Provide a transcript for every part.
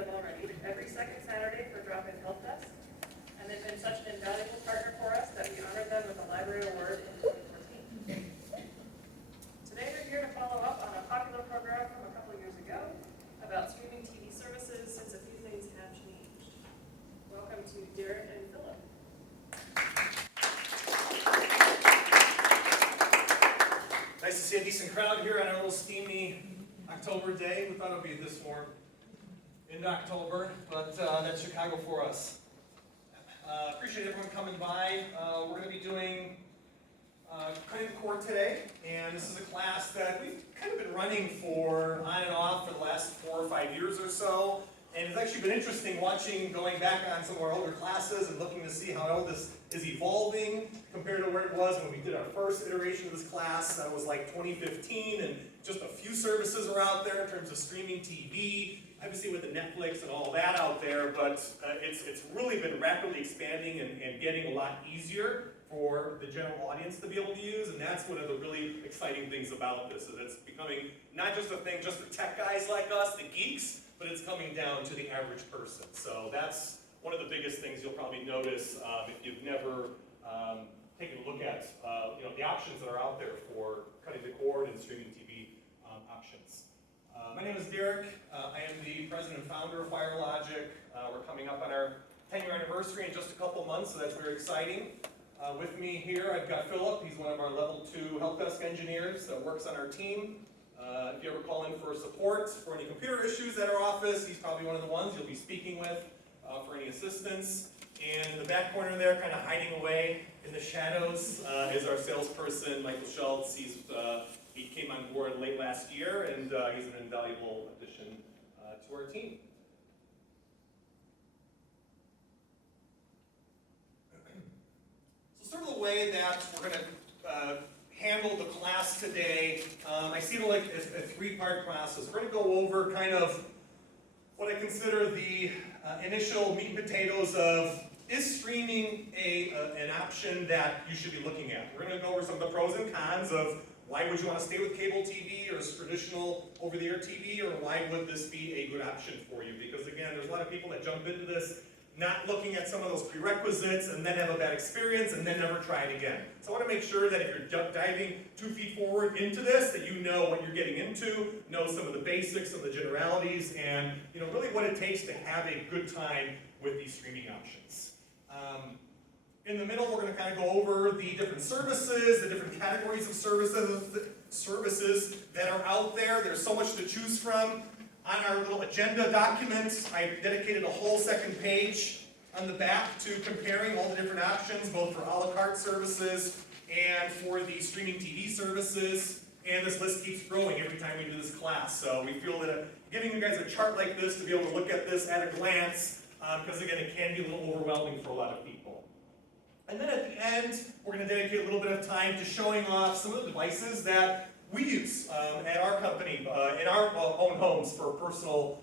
them already, every second Saturday for drop-in help desk. And they've been such an invaluable partner for us that we honored them with a library award in 2014. Today we're here to follow up on a popular program from a couple years ago about streaming TV services, since a few things have changed. Welcome to Derek and Philip. Nice to see a decent crowd here on a little steamy October day. We thought it would be this warm in October, but that's Chicago for us. Appreciate everyone coming by. We're going to be doing Cutting the Cord today, and this is a class that we've kind of been running for on and off for the last 4 or 5 years or so. And it's actually been interesting going back on some of our older classes and looking to see how this is evolving compared to where it was when we did our first iteration of this class. That was like 2015, and just a few services are out there in terms of streaming TV, obviously with the Netflix and all that out there, but it's really been rapidly expanding and getting a lot easier for the general audience to be able to use, and that's one of the really exciting things about this, is it's becoming not just a thing just for tech guys like us, the geeks, but it's coming down to the average person. So that's one of the biggest things you'll probably notice if you've never taken a look at the options that are out there for cutting the cord and streaming TV options. My name is Derek. I am the president and founder of FireLogic. We're coming up on our 10-year anniversary in just a couple months, so that's very exciting. With me here, I've got Philip. He's one of our level 2 help desk engineers that works on our team. If you ever call in for support for any computer issues at our office, he's probably one of the ones you'll be speaking with for any assistance. And in the back corner there, kind of hiding away in the shadows, is our salesperson, Michael Schultz. He came on board late last year, and he's an invaluable addition to our team. So sort of the way that we're going to handle the class today, I see it like a 3-part process. We're going to go over kind of what I consider the initial meat and potatoes of, is streaming an option that you should be looking at? We're going to go over some of the pros and cons of why would you want to stay with cable TV or traditional over-the-air TV, or why would this be a good option for you? Because again, there's a lot of people that jump into this not looking at some of those prerequisites and then have a bad experience and then never try it again. So I want to make sure that if you're diving 2 feet forward into this, that you know what you're getting into, know some of the basics, some of the generalities, and really what it takes to have a good time with these streaming options. In the middle, we're going to kind of go over the different services, the different categories of services that are out there. There's so much to choose from. On our little agenda document, I dedicated a whole second page on the back to comparing all the different options, both for a la carte services and for the streaming TV services. And this list keeps growing every time we do this class. So we feel that giving you guys a chart like this to be able to look at this at a glance, because again, it can be a little overwhelming for a lot of people. And then at the end, we're going to dedicate a little bit of time to showing off some of the devices that we use at our company, in our own homes for personal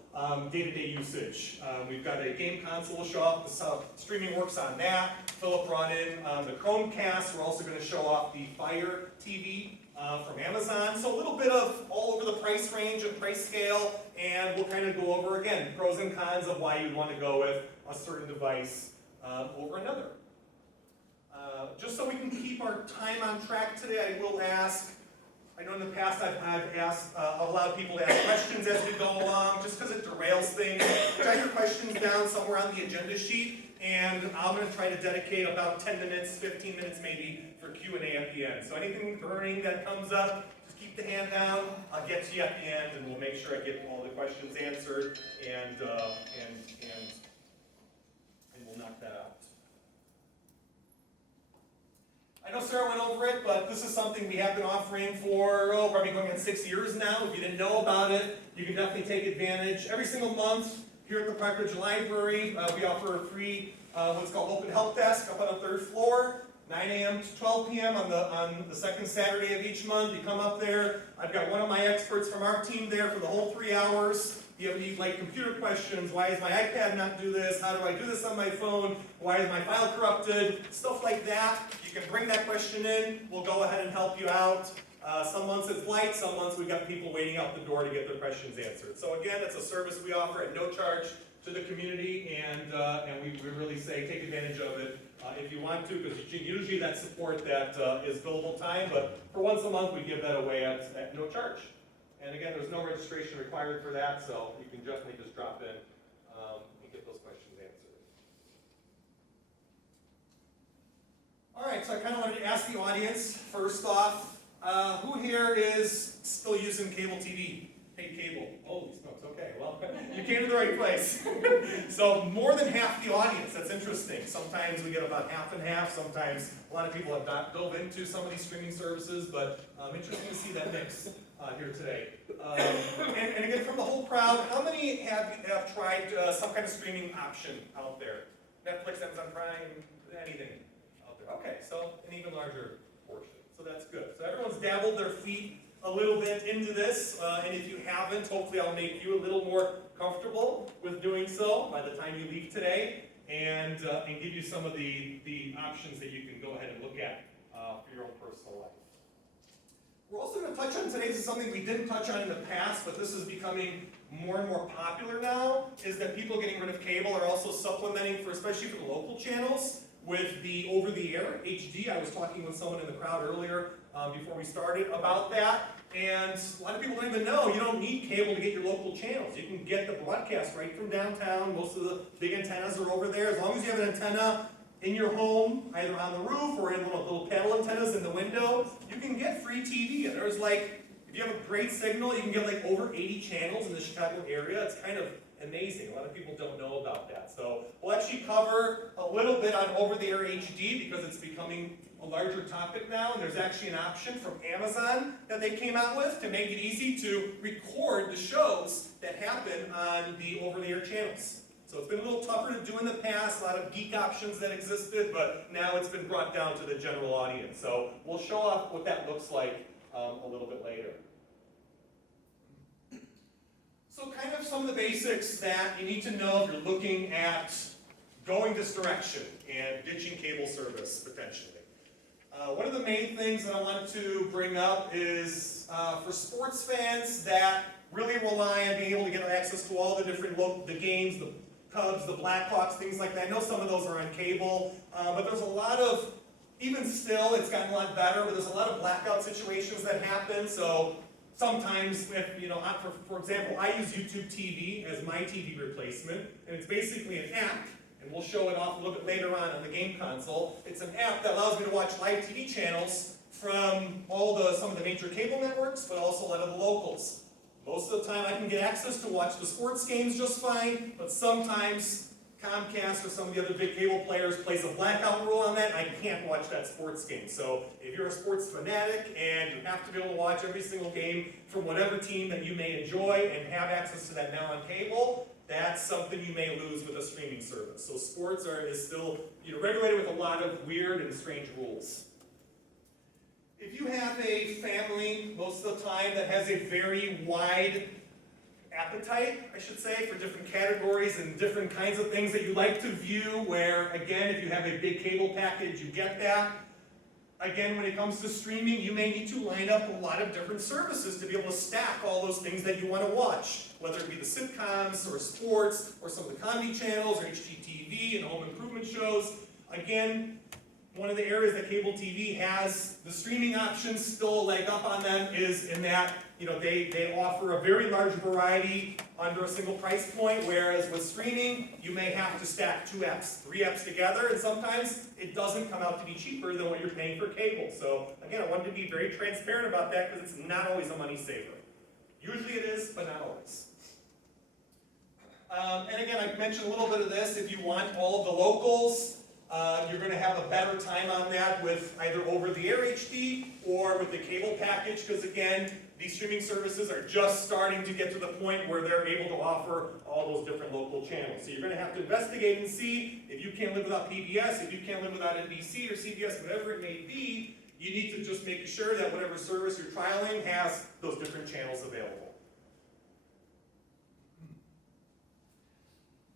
day-to-day usage. We've got a game console to show off. The streaming works on that. Philip brought in the Chromecast. We're also going to show off the Fire TV from Amazon. So a little bit of all over the price range and price scale, and we'll kind of go over, again, pros and cons of why you'd want to go with a certain device over another. Just so we can keep our time on track today, I will ask, I know in the past I've allowed people to ask questions as we go along, just because it derails things. Jot your questions down somewhere on the agenda sheet, and I'm going to try to dedicate about 10 minutes, 15 minutes maybe, for Q&A at the end. So anything burning that comes up, just keep the hand down. I'll get to you at the end, and we'll make sure I get all the questions answered, and we'll knock that out. I know Sarah went over it, but this is something we have been offering for, probably going on 6 years now. If you didn't know about it, you can definitely take advantage. Every single month here at the Park Ridge Library, we offer a free, what's called Open Help Desk up on the 3rd floor, 9 a.m. to 12 p.m. on the second Saturday of each month. You come up there. I've got one of my experts from our team there for the whole 3 hours. You have any computer questions? Why does my iPad not do this? How do I do this on my phone? Why is my file corrupted? Stuff like that. You can bring that question in. We'll go ahead and help you out. Some months it's light, some months we've got people waiting out the door to get their questions answered. So again, it's a service we offer at no charge to the community, and we really say take advantage of it if you want to, because usually that support that is billable time, but for once a month we give that away at no charge. And again, there's no registration required for that, so you can definitely just drop in and get those questions answered. All right, so I kind of wanted to ask the audience, first off, who here is still using cable TV? Paid cable? Holy smokes, okay, well, you came to the right place. So more than half the audience, that's interesting. Sometimes we get about half and half, sometimes a lot of people have not dove into some of these streaming services, but interesting to see that mix here today. And again, from the whole crowd, how many have tried some kind of streaming option out there? Netflix, Amazon Prime, anything out there? Okay, so an even larger portion. So that's good. So everyone's dabbled their feet a little bit into this, and if you haven't, hopefully I'll make you a little more comfortable with doing so by the time you leave today, and give you some of the options that you can go ahead and look at for your own personal life. We're also going to touch on today, this is something we didn't touch on in the past, but this is becoming more and more popular now, is that people getting rid of cable are also supplementing, especially for the local channels, with the over-the-air HD. I was talking with someone in the crowd earlier before we started about that, and a lot of people don't even know you don't need cable to get your local channels. You can get the broadcast right from downtown. Most of the big antennas are over there. As long as you have an antenna in your home, either on the roof or in little panel antennas in the window, you can get free TV. And there's like, if you have a great signal, you can get like over 80 channels in the Chicago area. It's kind of amazing. A lot of people don't know about that. So we'll actually cover a little bit on over-the-air HD because it's becoming a larger topic now. And there's actually an option from Amazon that they came out with to make it easy to record the shows that happen on the over-the-air channels. So it's been a little tougher to do in the past, a lot of geek options that existed, but now it's been brought down to the general audience. So we'll show off what that looks like a little bit later. So kind of some of the basics that you need to know if you're looking at going this direction and ditching cable service potentially. One of the main things that I want to bring up is for sports fans that really rely on being able to get access to all the different the games, the Cubs, the Blackhawks, things like that. I know some of those are on cable, but there's a lot of, even still, it's gotten a lot better, but there's a lot of blackout situations that happen. So sometimes, if, you know, for example, I use YouTube TV as my TV replacement, and it's basically an app, and we'll show it off a little bit later on the game console. It's an app that allows me to watch live TV channels from some of the major cable networks, but also a lot of the locals. Most of the time I can get access to watch the sports games just fine, but sometimes Comcast or some of the other big cable players place a blackout rule on that, and I can't watch that sports game. So if you're a sports fanatic and you have to be able to watch every single game from whatever team that you may enjoy and have access to that now on cable, that's something you may lose with a streaming service. So sports is still regulated with a lot of weird and strange rules. If you have a family, most of the time, that has a very wide appetite, I should say, for different categories and different kinds of things that you like to view, where, again, if you have a big cable package, you get that. Again, when it comes to streaming, you may need to line up a lot of different services to be able to stack all those things that you want to watch, whether it be the sitcoms or sports or some of the comedy channels or HGTV and home improvement shows. Again, one of the areas that cable TV has the streaming options still a leg up on them is in that they offer a very large variety under a single price point, whereas with streaming, you may have to stack 2 apps, 3 apps together, and sometimes it doesn't come out to be cheaper than what you're paying for cable. So again, I wanted to be very transparent about that because it's not always a money saver. Usually it is, but not always. And again, I mentioned a little bit of this. If you want all of the locals, you're going to have a better time on that with either over-the-air HD or with the cable package, because again, these streaming services are just starting to get to the point where they're able to offer all those different local channels. So you're going to have to investigate and see if you can't live without PBS, if you can't live without NBC or CBS, whatever it may be, you need to just make sure that whatever service you're trialing has those different channels available.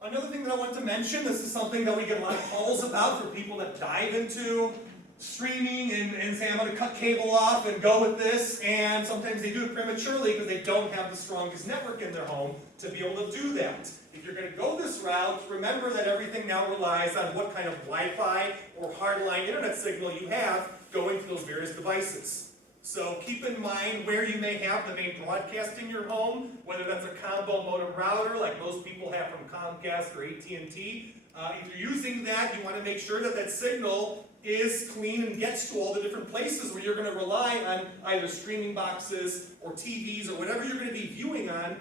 Another thing that I want to mention, this is something that we get a lot of calls about for people that dive into streaming and say, I'm going to cut cable off and go with this, and sometimes they do it prematurely because they don't have the strongest network in their home to be able to do that. If you're going to go this route, remember that everything now relies on what kind of Wi-Fi or hardline internet signal you have going to those various devices. So keep in mind where you may have the main broadcast in your home, whether that's a combo modem router like most people have from Comcast or AT&T. If you're using that, you want to make sure that that signal is clean and gets to all the different places where you're going to rely on either streaming boxes or TVs or whatever you're going to be viewing on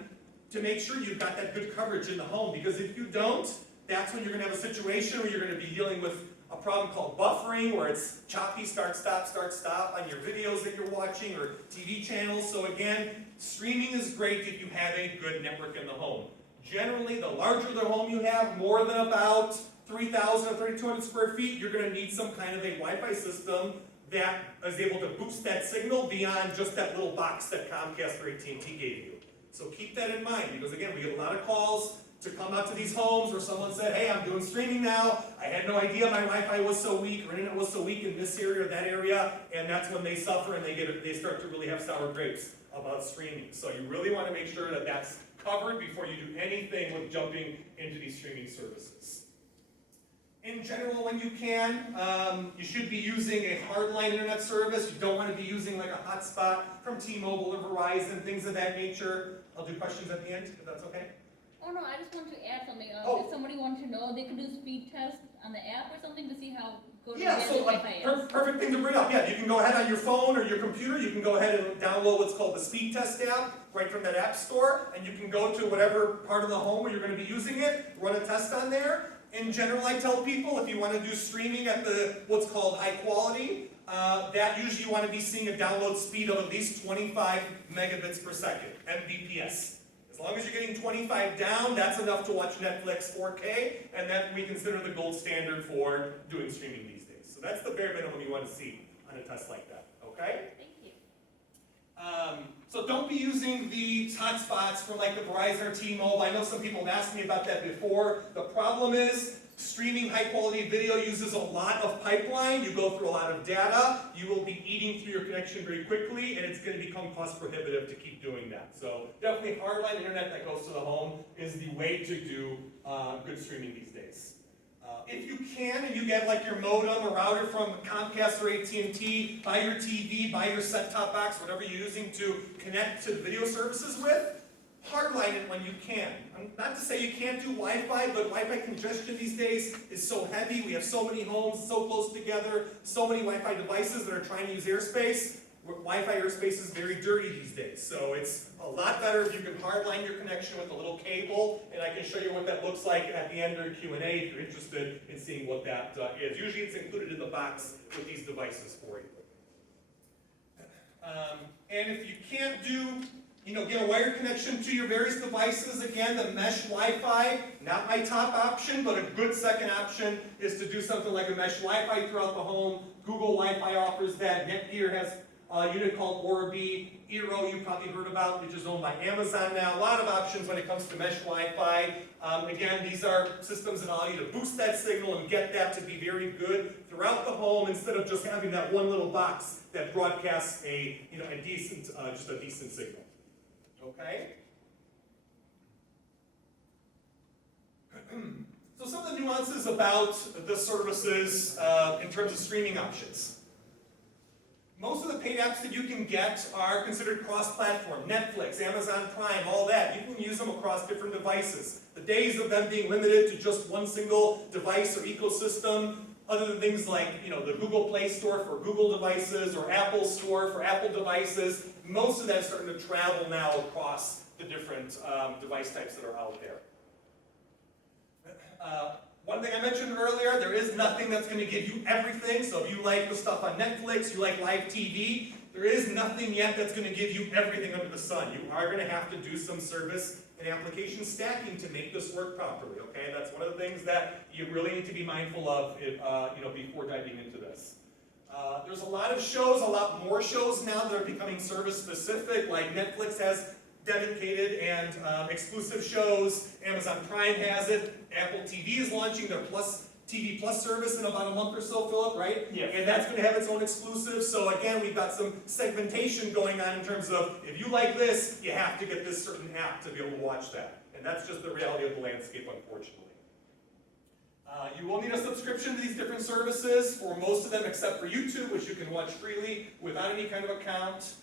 to make sure you've got that good coverage in the home. Because if you don't, that's when you're going to have a situation where you're going to be dealing with a problem called buffering, where it's choppy, start, stop on your videos that you're watching or TV channels. So again, streaming is great if you have a good network in the home. Generally, the larger the home you have, more than about 3,000 or 3,200 square feet, you're going to need some kind of a Wi-Fi system that is able to boost that signal beyond just that little box that Comcast or AT&T gave you. So keep that in mind, because again, we get a lot of calls to come out to these homes where someone said, hey, I'm doing streaming now, I had no idea my Wi-Fi was so weak or internet was so weak in this area or that area, and that's when they suffer and they start to really have sour grapes about streaming. So you really want to make sure that that's covered before you do anything with jumping into these streaming services. In general, when you can, you should be using a hardline internet service. You don't want to be using like a hotspot from T-Mobile or Verizon, things of that nature. I'll do questions at the end, if that's okay. Oh no, I just want to add something. Oh. If somebody wants to know, they could do speed test on the app or something to see how good Yeah, the so Wi-Fi is. perfect thing to bring up. Yeah, you can go ahead on your phone or your computer. You can go ahead and download what's called the speed test app right from that app store, and you can go to whatever part of the home where you're going to be using it, run a test on there. In general, I tell people if you want to do streaming at the what's called high quality, that usually you want to be seeing a download speed of at least 25 megabits per second, Mbps. As long as you're getting 25 down, that's enough to watch Netflix 4K, and that we consider the gold standard for doing streaming these days. So that's the bare minimum you want to see on a test like that, okay? Thank you. So don't be using the hotspots from like the Verizon or T-Mobile. I know some people have asked me about that before. The problem is streaming high quality video uses a lot of pipeline. You go through a lot of data. You will be eating through your connection very quickly, and it's going to become cost prohibitive to keep doing that. So definitely hardline internet that goes to the home is the way to do good streaming these days. If you can, and you get like your modem or router from Comcast or AT&T, buy your TV, buy your set-top box, whatever you're using to connect to video services with, hardline it when you can. Not to say you can't do Wi-Fi, but Wi-Fi congestion these days is so heavy. We have so many homes so close together, so many Wi-Fi devices that are trying to use airspace. Wi-Fi airspace is very dirty these days, so it's a lot better if you can hardline your connection with a little cable, and I can show you what that looks like at the end during Q&A if you're interested in seeing what that is. Usually it's included in the box with these devices for you. And if you can't do, get a wired connection to your various devices, again, the mesh Wi-Fi, not my top option, but a good second option is to do something like a mesh Wi-Fi throughout the home. Google Wi-Fi offers that. Netgear has a unit called Orbi. Eero, you've probably heard about, which is owned by Amazon now. A lot of options when it comes to mesh Wi-Fi. Again, these are systems that allow you to boost that signal and get that to be very good throughout the home instead of just having that one little box that broadcasts a decent signal. Okay? So some of the nuances about the services in terms of streaming options. Most of the paid apps that you can get are considered cross-platform. Netflix, Amazon Prime, all that. You can use them across different devices. The days of them being limited to just one single device or ecosystem, other than things like the Google Play Store for Google devices or Apple Store for Apple devices, most of that's starting to travel now across the different device types that are out there. One thing I mentioned earlier, there is nothing that's going to give you everything. So if you like the stuff on Netflix, you like live TV, there is nothing yet that's going to give you everything under the sun. You are going to have to do some service and application stacking to make this work properly. Okay, that's one of the things that you really need to be mindful of before diving into this. There's a lot of shows, a lot more shows now that are becoming service specific, like Netflix has dedicated and exclusive shows. Amazon Prime has it. Apple TV is launching their Plus TV Plus service in about a month or so, Philip, right? Yeah. And that's going to have its own exclusive. So again, we've got some segmentation going on in terms of if you like this, you have to get this certain app to be able to watch that. And that's just the reality of the landscape, unfortunately. You will need a subscription to these different services for most of them except for YouTube, which you can watch freely without any kind of account.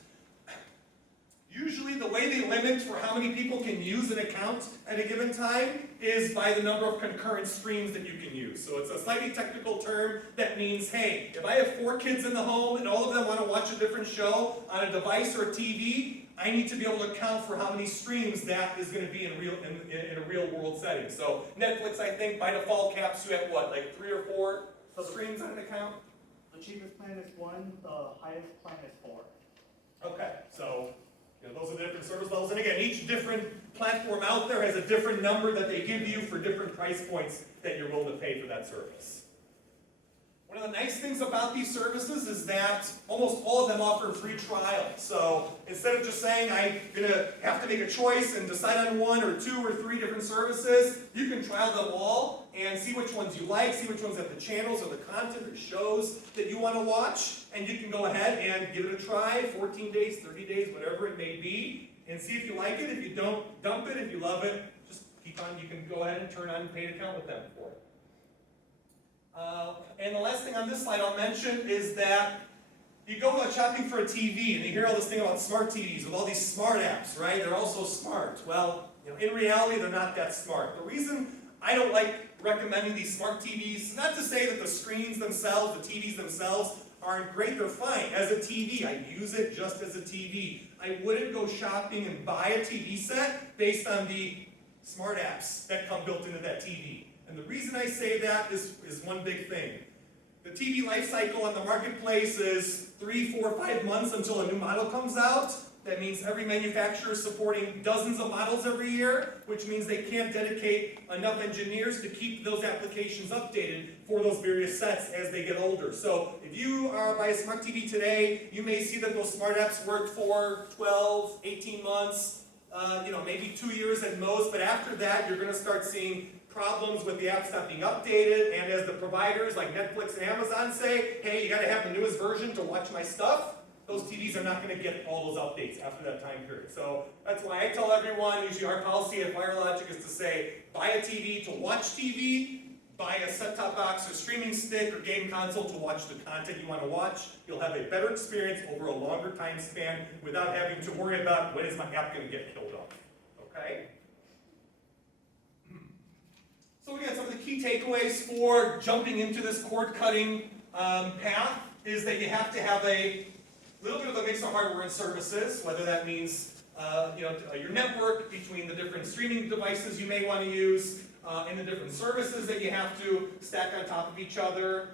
Usually the way they limit for how many people can use an account at a given time is by the number of concurrent streams that you can use. So it's a slightly technical term that means, hey, if I have 4 kids in the home and all of them want to watch a different show on a device or a TV, I need to be able to account for how many streams that is going to be in a real world setting. So Netflix, I think, by default caps you at what, like 3 or 4 streams on an account? The cheapest plan is 1, the highest plan is 4. Okay, so those are the different service levels. And again, each different platform out there has a different number that they give you for different price points that you're willing to pay for that service. One of the nice things about these services is that almost all of them offer a free trial. So instead of just saying I'm going to have to make a choice and decide on 1 or 2 or 3 different services, you can trial them all and see which ones you like, see which ones have the channels or the content or shows that you want to watch, and you can go ahead and give it a try, 14 days, 30 days, whatever it may be, and see if you like it. If you don't, dump it. If you love it, just keep on. You can go ahead and turn on a paid account with them for it. And the last thing on this slide I'll mention is that you go shopping for a TV and you hear all this thing about smart TVs with all these smart apps, right? They're all so smart. Well, in reality, they're not that smart. The reason I don't like recommending these smart TVs, not to say that the screens themselves, the TVs themselves, aren't great. They're fine. As a TV, I use it just as a TV. I wouldn't go shopping and buy a TV set based on the smart apps that come built into that TV. And the reason I say that is one big thing. The TV life cycle on the marketplace is 3, 4, 5 months until a new model comes out. That means every manufacturer is supporting dozens of models every year, which means they can't dedicate enough engineers to keep those applications updated for those various sets as they get older. So if you buy a smart TV today, you may see that those smart apps work for 12, 18 months, maybe 2 years at most, but after that you're going to start seeing problems with the apps not being updated, and as the providers like Netflix and Amazon say, hey, you got to have the newest version to watch my stuff, those TVs are not going to get all those updates after that time period. So that's why I tell everyone, usually our policy at FireLogic is to say, buy a TV to watch TV, buy a set-top box or streaming stick or game console to watch the content you want to watch. You'll have a better experience over a longer time span without having to worry about when is my app going to get killed off. Okay? So again, some of the key takeaways for jumping into this cord-cutting path is that you have to have a little bit of a mix of hardware and services, whether that means your network between the different streaming devices you may want to use, and the different services that you have to stack on top of each other.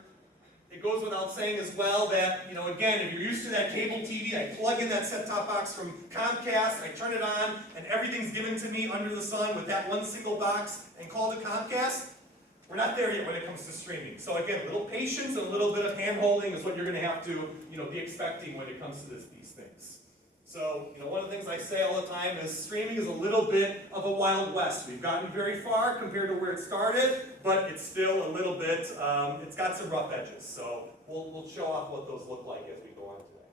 It goes without saying as well that, again, if you're used to that cable TV, I plug in that set-top box from Chromecast, I turn it on, and everything's given to me under the sun with that one single box and call it Comcast. We're not there yet when it comes to streaming. So again, a little patience and a little bit of hand-holding is what you're going to have to, be expecting when it comes to these things. So, one of the things I say all the time is streaming is a little bit of a Wild West. We've gotten very far compared to where it started, but it's still a little bit, it's got some rough edges. So we'll show off what those look like as we go on today.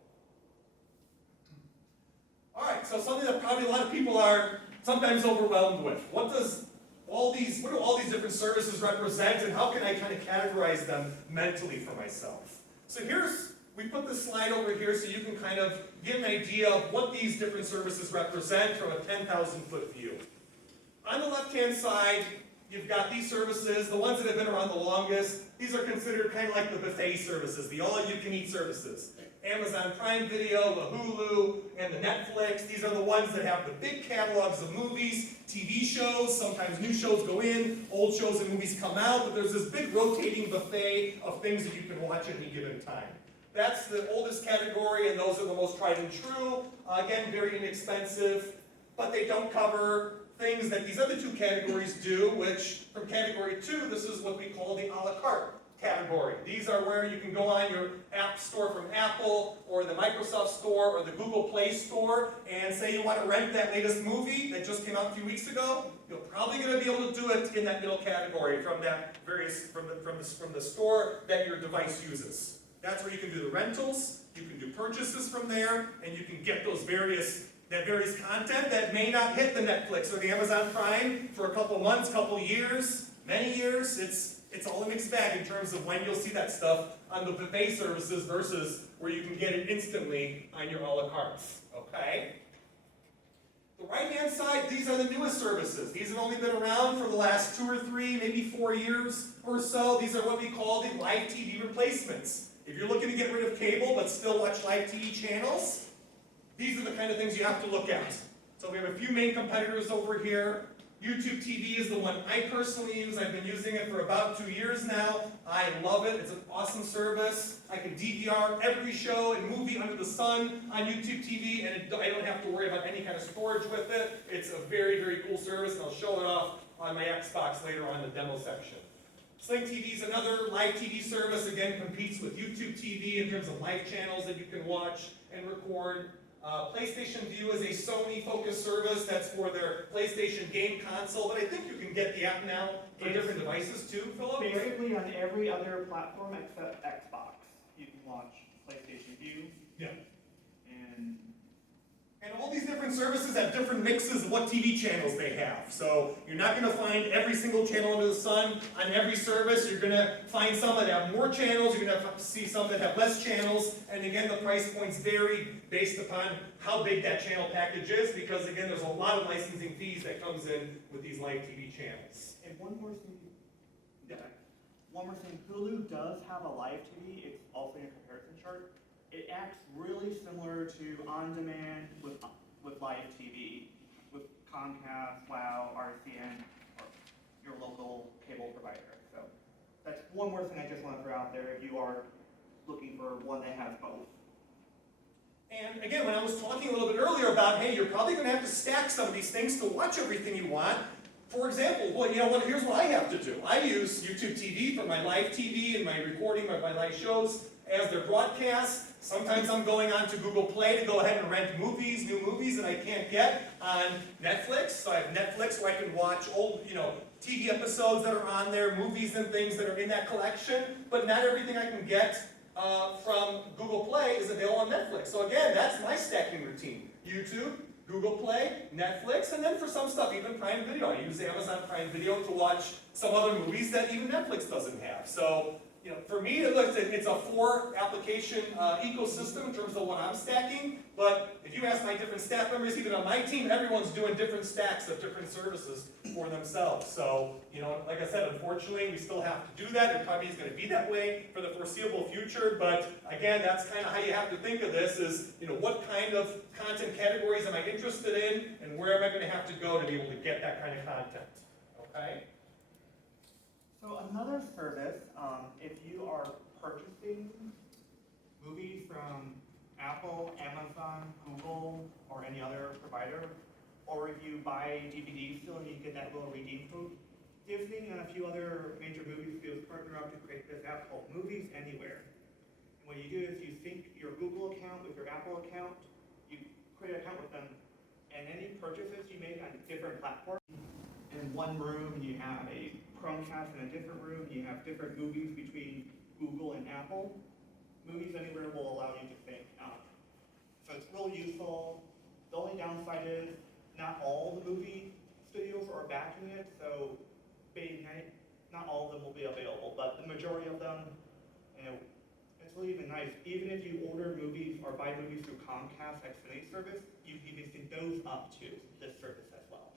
All right, so something that probably a lot of people are sometimes overwhelmed with. What do all these different services represent, and how can I kind of categorize them mentally for myself? So we put this slide over here so you can kind of get an idea of what these different services represent from a 10,000-foot view. On the left-hand side, you've got these services, the ones that have been around the longest. These are considered kind of like the buffet services, the all-you-can-eat services. Amazon Prime Video, the Hulu, and the Netflix. These are the ones that have the big catalogs of movies, TV shows. Sometimes new shows go in, old shows and movies come out, but there's this big rotating buffet of things that you can watch at any given time. That's the oldest category, and those are the most tried and true. Again, very inexpensive, but they don't cover things that these other two categories do, which from category 2, this is what we call the a la carte category. These are where you can go on your app store from Apple or the Microsoft Store or the Google Play Store and say you want to rent that latest movie that just came out a few weeks ago. You're probably going to be able to do it in that middle category from that from the store that your device uses. That's where you can do the rentals, you can do purchases from there, and you can get those various content that may not hit the Netflix or the Amazon Prime for a couple months, couple years, many years. It's all a mixed bag in terms of when you'll see that stuff on the buffet services versus where you can get it instantly on your a la carte. Okay? The right-hand side, these are the newest services. These have only been around for the last 2 or 3, maybe 4 years or so. These are what we call the live TV replacements. If you're looking to get rid of cable but still watch live TV channels, these are the kind of things you have to look at. So we have a few main competitors over here. YouTube TV is the one I personally use. I've been using it for about 2 years now. I love it. It's an awesome service. I can DVR every show and movie under the sun on YouTube TV, and I don't have to worry about any kind of storage with it. It's a very, very cool service, and I'll show it off on my Xbox later on in the demo section. Sling TV is another live TV service. Again, competes with YouTube TV in terms of live channels that you can watch and record. PlayStation View is a Sony-focused service that's for their PlayStation game console, but I think you can get the app now for different devices too, Philip? Basically on every other platform except Xbox, you can watch PlayStation View. Yeah. And all these different services have different mixes of what TV channels they have. So you're not going to find every single channel under the sun on every service. You're going to find some that have more channels. You're going to see some that have less channels. And again, the price points vary based upon how big that channel package is, because again, there's a lot of licensing fees that comes in with these live TV channels. And one more thing. Hulu does have a live TV. It's also in a comparison chart. It acts really similar to on-demand with live TV, with Comcast, WOW, RCN, or your local cable provider. So that's one more thing I just want to throw out there if you are looking for one that has both. And again, when I was talking a little bit earlier about, hey, you're probably going to have to stack some of these things to watch everything you want. For example, well, here's what I have to do. I use YouTube TV for my live TV and my recording of my live shows as they're broadcast. Sometimes I'm going on to Google Play to go ahead and rent movies, new movies that I can't get on Netflix. So I have Netflix where I can watch old, TV episodes that are on there, movies and things that are in that collection. But not everything I can get from Google Play is available on Netflix. So again, that's my stacking routine. YouTube, Google Play, Netflix, and then for some stuff, even Prime Video. I use Amazon Prime Video to watch some other movies that even Netflix doesn't have. So, for me, it's a 4-application ecosystem in terms of what I'm stacking. But if you ask my different staff members, even on my team, everyone's doing different stacks of different services for themselves. So, like I said, unfortunately, we still have to do that. It probably is going to be that way for the foreseeable future. But again, that's kind of how you have to think of this: is what kind of content categories am I interested in, and where am I going to have to go to be able to get that kind of content? Okay. So another service, if you are purchasing movies from Apple, Amazon, Google, or any other provider, or if you buy DVDs still and you get that little redeem code, Disney and a few other major movie studios partner up to create this app called Movies Anywhere. And what you do is you sync your Google account with your Apple account, you create an account with them, and any purchases you make on different platforms, in one room you have a Chromecast in a different room, you have different movies between Google and Apple. Movies Anywhere will allow you to sync up. So it's really useful. The only downside is not all the movie studios are backing it, so not all of them will be available, but the majority of them, it's really even nice. Even if you order movies or buy movies through Comcast Xfinity service, you can even sync those up to this service as well.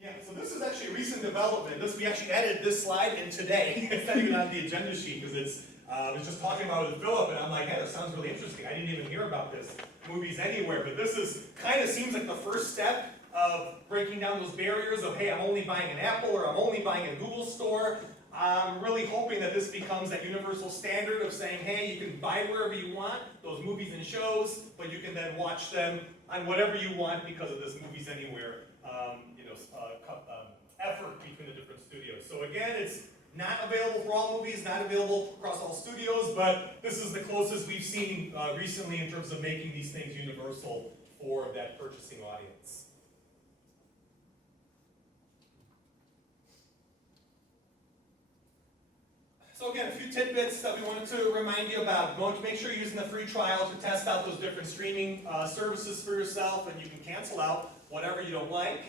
Yeah, so this is actually a recent development. We actually added this slide in today. It's not even on the agenda sheet because I was just talking about it with Philip, and I'm like, hey, this sounds really interesting. I didn't even hear about this Movies Anywhere, but this kind of seems like the first step of breaking down those barriers of, hey, I'm only buying an Apple or I'm only buying a Google store. I'm really hoping that this becomes that universal standard of saying, hey, you can buy wherever you want those movies and shows, but you can then watch them on whatever you want because of this Movies Anywhere effort between the different studios. So again, it's not available for all movies, not available across all studios, but this is the closest we've seen recently in terms of making these things universal for that purchasing audience. So again, a few tidbits that we wanted to remind you about. Make sure you're using the free trial to test out those different streaming services for yourself, and you can cancel out whatever you don't like.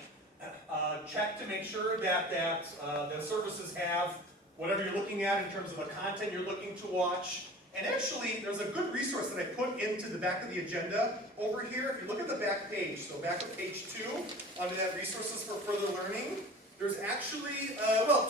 Check to make sure that the services have whatever you're looking at in terms of the content you're looking to watch. And actually, there's a good resource that I put into the back of the agenda over here. If you look at the back page, so back of page 2, under that resources for further learning, there's actually,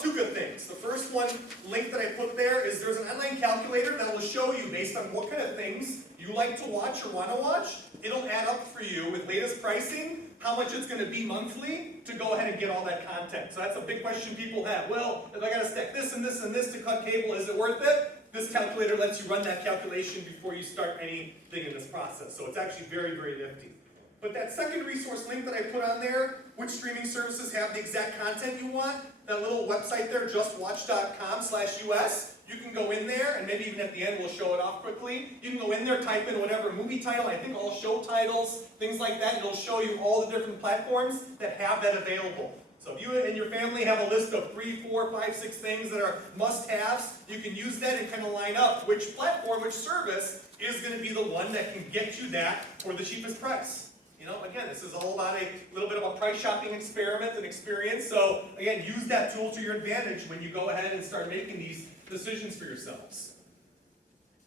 two good things. The first one, link that I put there, is there's an online calculator that will show you, based on what kind of things you like to watch or want to watch, it'll add up for you with latest pricing, how much it's going to be monthly to go ahead and get all that content. So that's a big question people have. Well, if I got to stick this and this and this to cut cable, is it worth it? This calculator lets you run that calculation before you start anything in this process. So it's actually very, very nifty. But that second resource link that I put on there, which streaming services have the exact content you want, that little website there, justwatch.com/US, you can go in there, and maybe even at the end we'll show it off quickly. You can go in there, type in whatever movie title, I think all show titles, things like that, and it'll show you all the different platforms that have that available. So if you and your family have a list of 3, 4, 5, 6 things that are must-haves, you can use that and kind of line up which platform, which service is going to be the one that can get you that for the cheapest price. You know, again, this is all about a little bit of a price shopping experiment and experience. So again, use that tool to your advantage when you go ahead and start making these decisions for yourselves.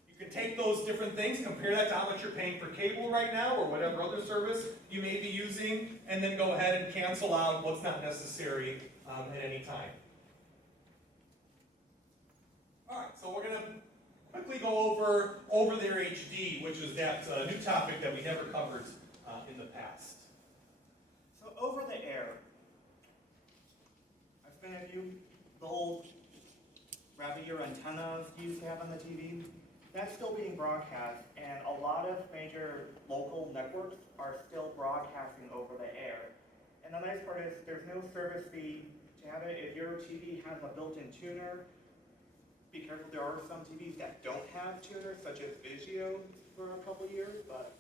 You can take those different things, compare that to how much you're paying for cable right now or whatever other service you may be using, and then go ahead and cancel out what's not necessary at any time. All right, so we're going to quickly go over there HD, which is that new topic that we never covered in the past. So over the air, I've been at you, the old rabbit ear antennas you used to have on the TV, that's still being broadcast, and a lot of major local networks are still broadcasting over the air. And the nice part is there's no service fee to have it. If your TV has a built-in tuner, be careful, there are some TVs that don't have tuners, such as Vizio for a couple years, but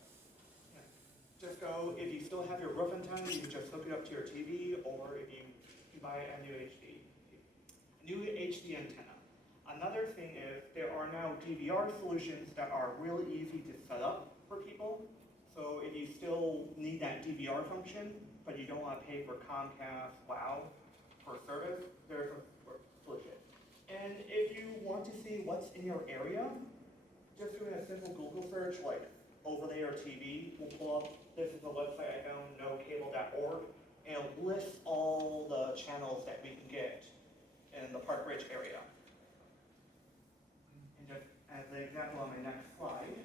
just go, if you still have your roof antenna, you can just hook it up to your TV, or if you buy a new HD antenna. Another thing is, there are now DVR solutions that are really easy to set up for people. So if you still need that DVR function, but you don't want to pay for Comcast, WOW, for service, there's a solution. And if you want to see what's in your area, just doing a simple Google search, like over-the-air TV, will pull up, this is a website I found, nocable.org, and it'll list all the channels that we can get in the Park Ridge area. And just as an example on my next slide.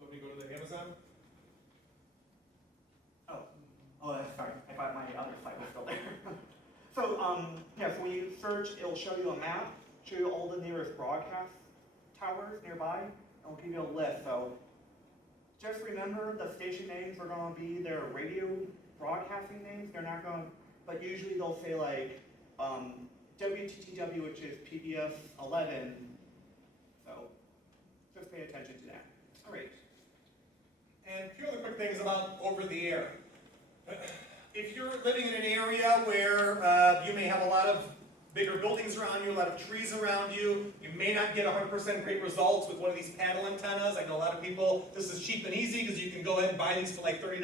Want me to go to the Amazon? Oh, that's sorry, I thought my other slide was still there. So, so when you search, it'll show you a map, show you all the nearest broadcast towers nearby, and we'll give you a list. So just remember the station names are going to be their radio broadcasting names. They're not going to, but usually they'll say like WTTW, which is PBS 11. So just pay attention to that. Great. And a few other quick things about over the air. If you're living in an area where you may have a lot of bigger buildings around you, a lot of trees around you, you may not get 100% great results with one of these panel antennas. I know a lot of people, this is cheap and easy because you can go ahead and buy these for like $30,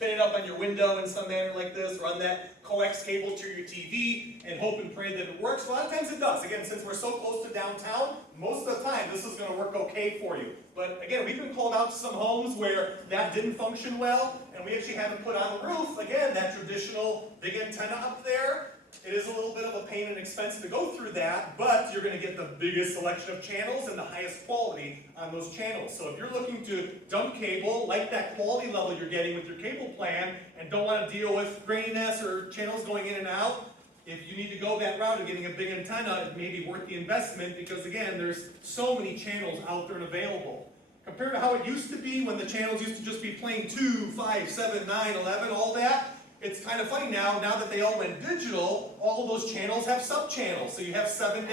pin it up on your window in some manner like this, run that coax cable to your TV, and hope and pray that it works. A lot of times it does. Again, since we're so close to downtown, most of the time this is going to work okay for you. But again, we've been called out to some homes where that didn't function well, and we actually haven't put on the roof, again, that traditional big antenna up there. It is a little bit of a pain and expense to go through that, but you're going to get the biggest selection of channels and the highest quality on those channels. So if you're looking to dump cable, like that quality level you're getting with your cable plan, and don't want to deal with graininess or channels going in and out, if you need to go that route of getting a big antenna, it may be worth the investment because, again, there's so many channels out there and available. Compared to how it used to be when the channels used to just be playing 2, 5, 7, 9, 11, all that, it's kind of funny now that they all went digital, all of those channels have sub-channels. So you have 7-1,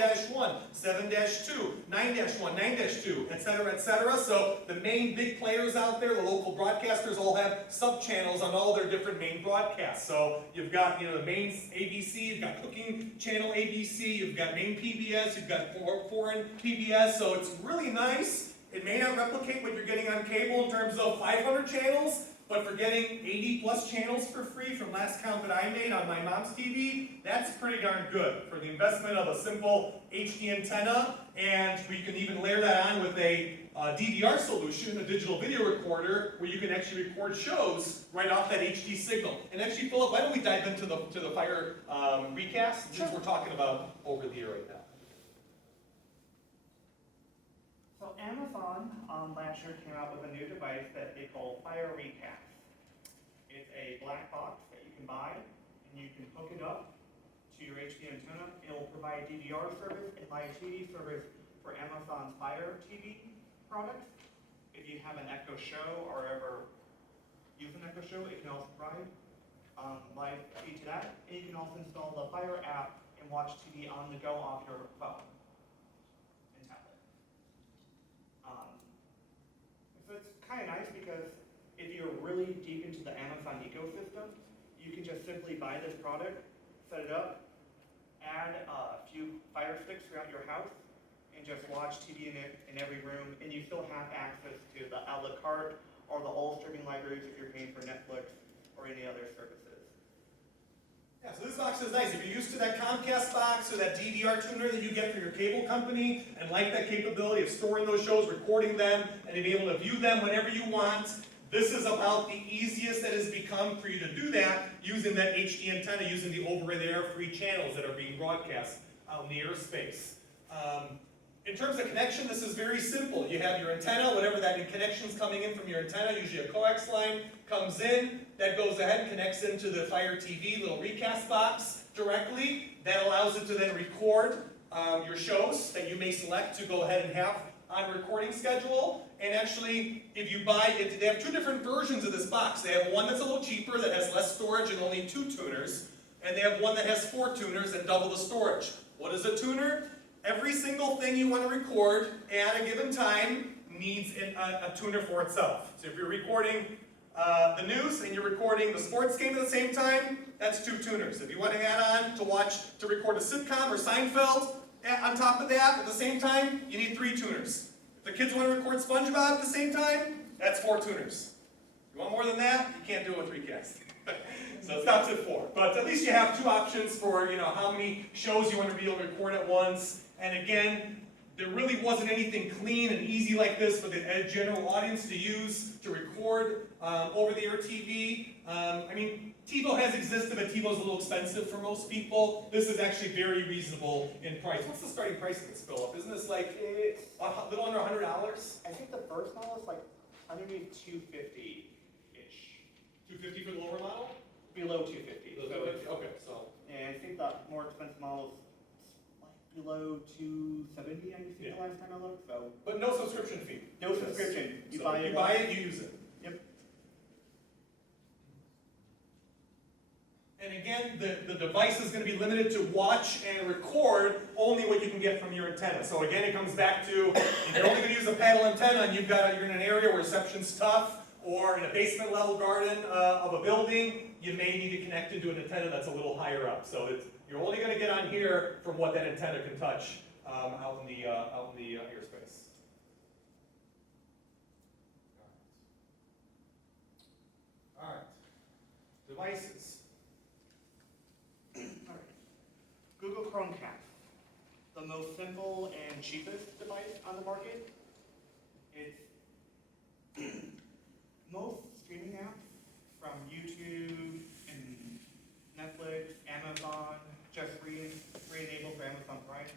7-2, 9-1, 9-2, et cetera, so the main big players out there, the local broadcasters, all have sub-channels on all their different main broadcasts. So you've got, the main ABC, you've got cooking channel ABC, you've got main PBS, you've got foreign PBS, so it's really nice. It may not replicate what you're getting on cable in terms of 500 channels, but for getting 80 plus channels for free from last count that I made on my mom's TV, that's pretty darn good for the investment of a simple HD antenna, and we can even layer that on with a DVR solution, a digital video recorder, where you can actually record shows right off that HD signal. And actually, Philip, why don't we dive into the Fire recast, since we're talking about over the air right now. So Amazon last year came out with a new device that they call FireLogic. It's a black box that you can buy, and you can hook it up to your HD antenna. It will provide DVR service and live TV service for Amazon's Fire TV products. If you have an Echo Show or ever use an Echo Show, it can also provide live feed to that. And you can also install the Fire app and watch TV on the go off your phone and tablet. So it's kind of nice because if you're really deep into the Amazon ecosystem, you can just simply buy this product, set it up, add a few Fire sticks throughout your house, and just watch TV in every room, and you still have access to the a la carte or the old streaming libraries if you're paying for Netflix or any other services. Yeah, so this box is nice. If you're used to that Chromecast box or that DVR tuner that you get from your cable company and like that capability of storing those shows, recording them, and being able to view them whenever you want, this is about the easiest that has become for you to do that using that HD antenna, using the over-the-air free channels that are being broadcast out in the airspace. In terms of connection, this is very simple. You have your antenna, whatever that connection's coming in from your antenna, usually a coax line, comes in, that goes ahead and connects into the Fire TV little recast box directly. That allows it to then record your shows that you may select to go ahead and have on recording schedule. And actually, if you buy it, they have two different versions of this box. They have one that's a little cheaper that has less storage and only 2 tuners. And they have one that has 4 tuners and double the storage. What is a tuner? Every single thing you want to record at a given time needs a tuner for itself. So if you're recording the news and you're recording the sports game at the same time, that's 2 tuners. If you want to add on to record a sitcom or Seinfeld on top of that at the same time, you need 3 tuners. If the kids want to record SpongeBob at the same time, that's 4 tuners. If you want more than that, you can't do it with Recast. So it stops at 4. But at least you have 2 options for how many shows you want to be able to record at once. And again, there really wasn't anything clean and easy like this for the general audience to use to record over-the-air TV. I mean, TiVo has existed, but TiVo's a little expensive for most people. This is actually very reasonable in price. What's the starting price of this, Philip? Isn't this like a little under $100? I think the first model is like underneath $250-ish. $250 for the lower model? Below $250. Okay, so. And I think the more expensive model is like below $270, I think the last time I looked. So. But no subscription fee. No subscription. You So buy you it. buy it, you use it. Yep. And again, the device is going to be limited to watch and record only what you can get from your antenna. So again, it comes back to, if you're only going to use a paddle antenna and you're in an area where reception's tough, or in a basement level garden of a building, you may need to connect into an antenna that's a little higher up. So you're only going to get on here from what that antenna can touch out in the airspace. All right. Devices. All right. Google Chromecast, the most simple and cheapest device on the market. It's most streaming apps from YouTube and Netflix, Amazon, just re-enabled for Amazon Prime,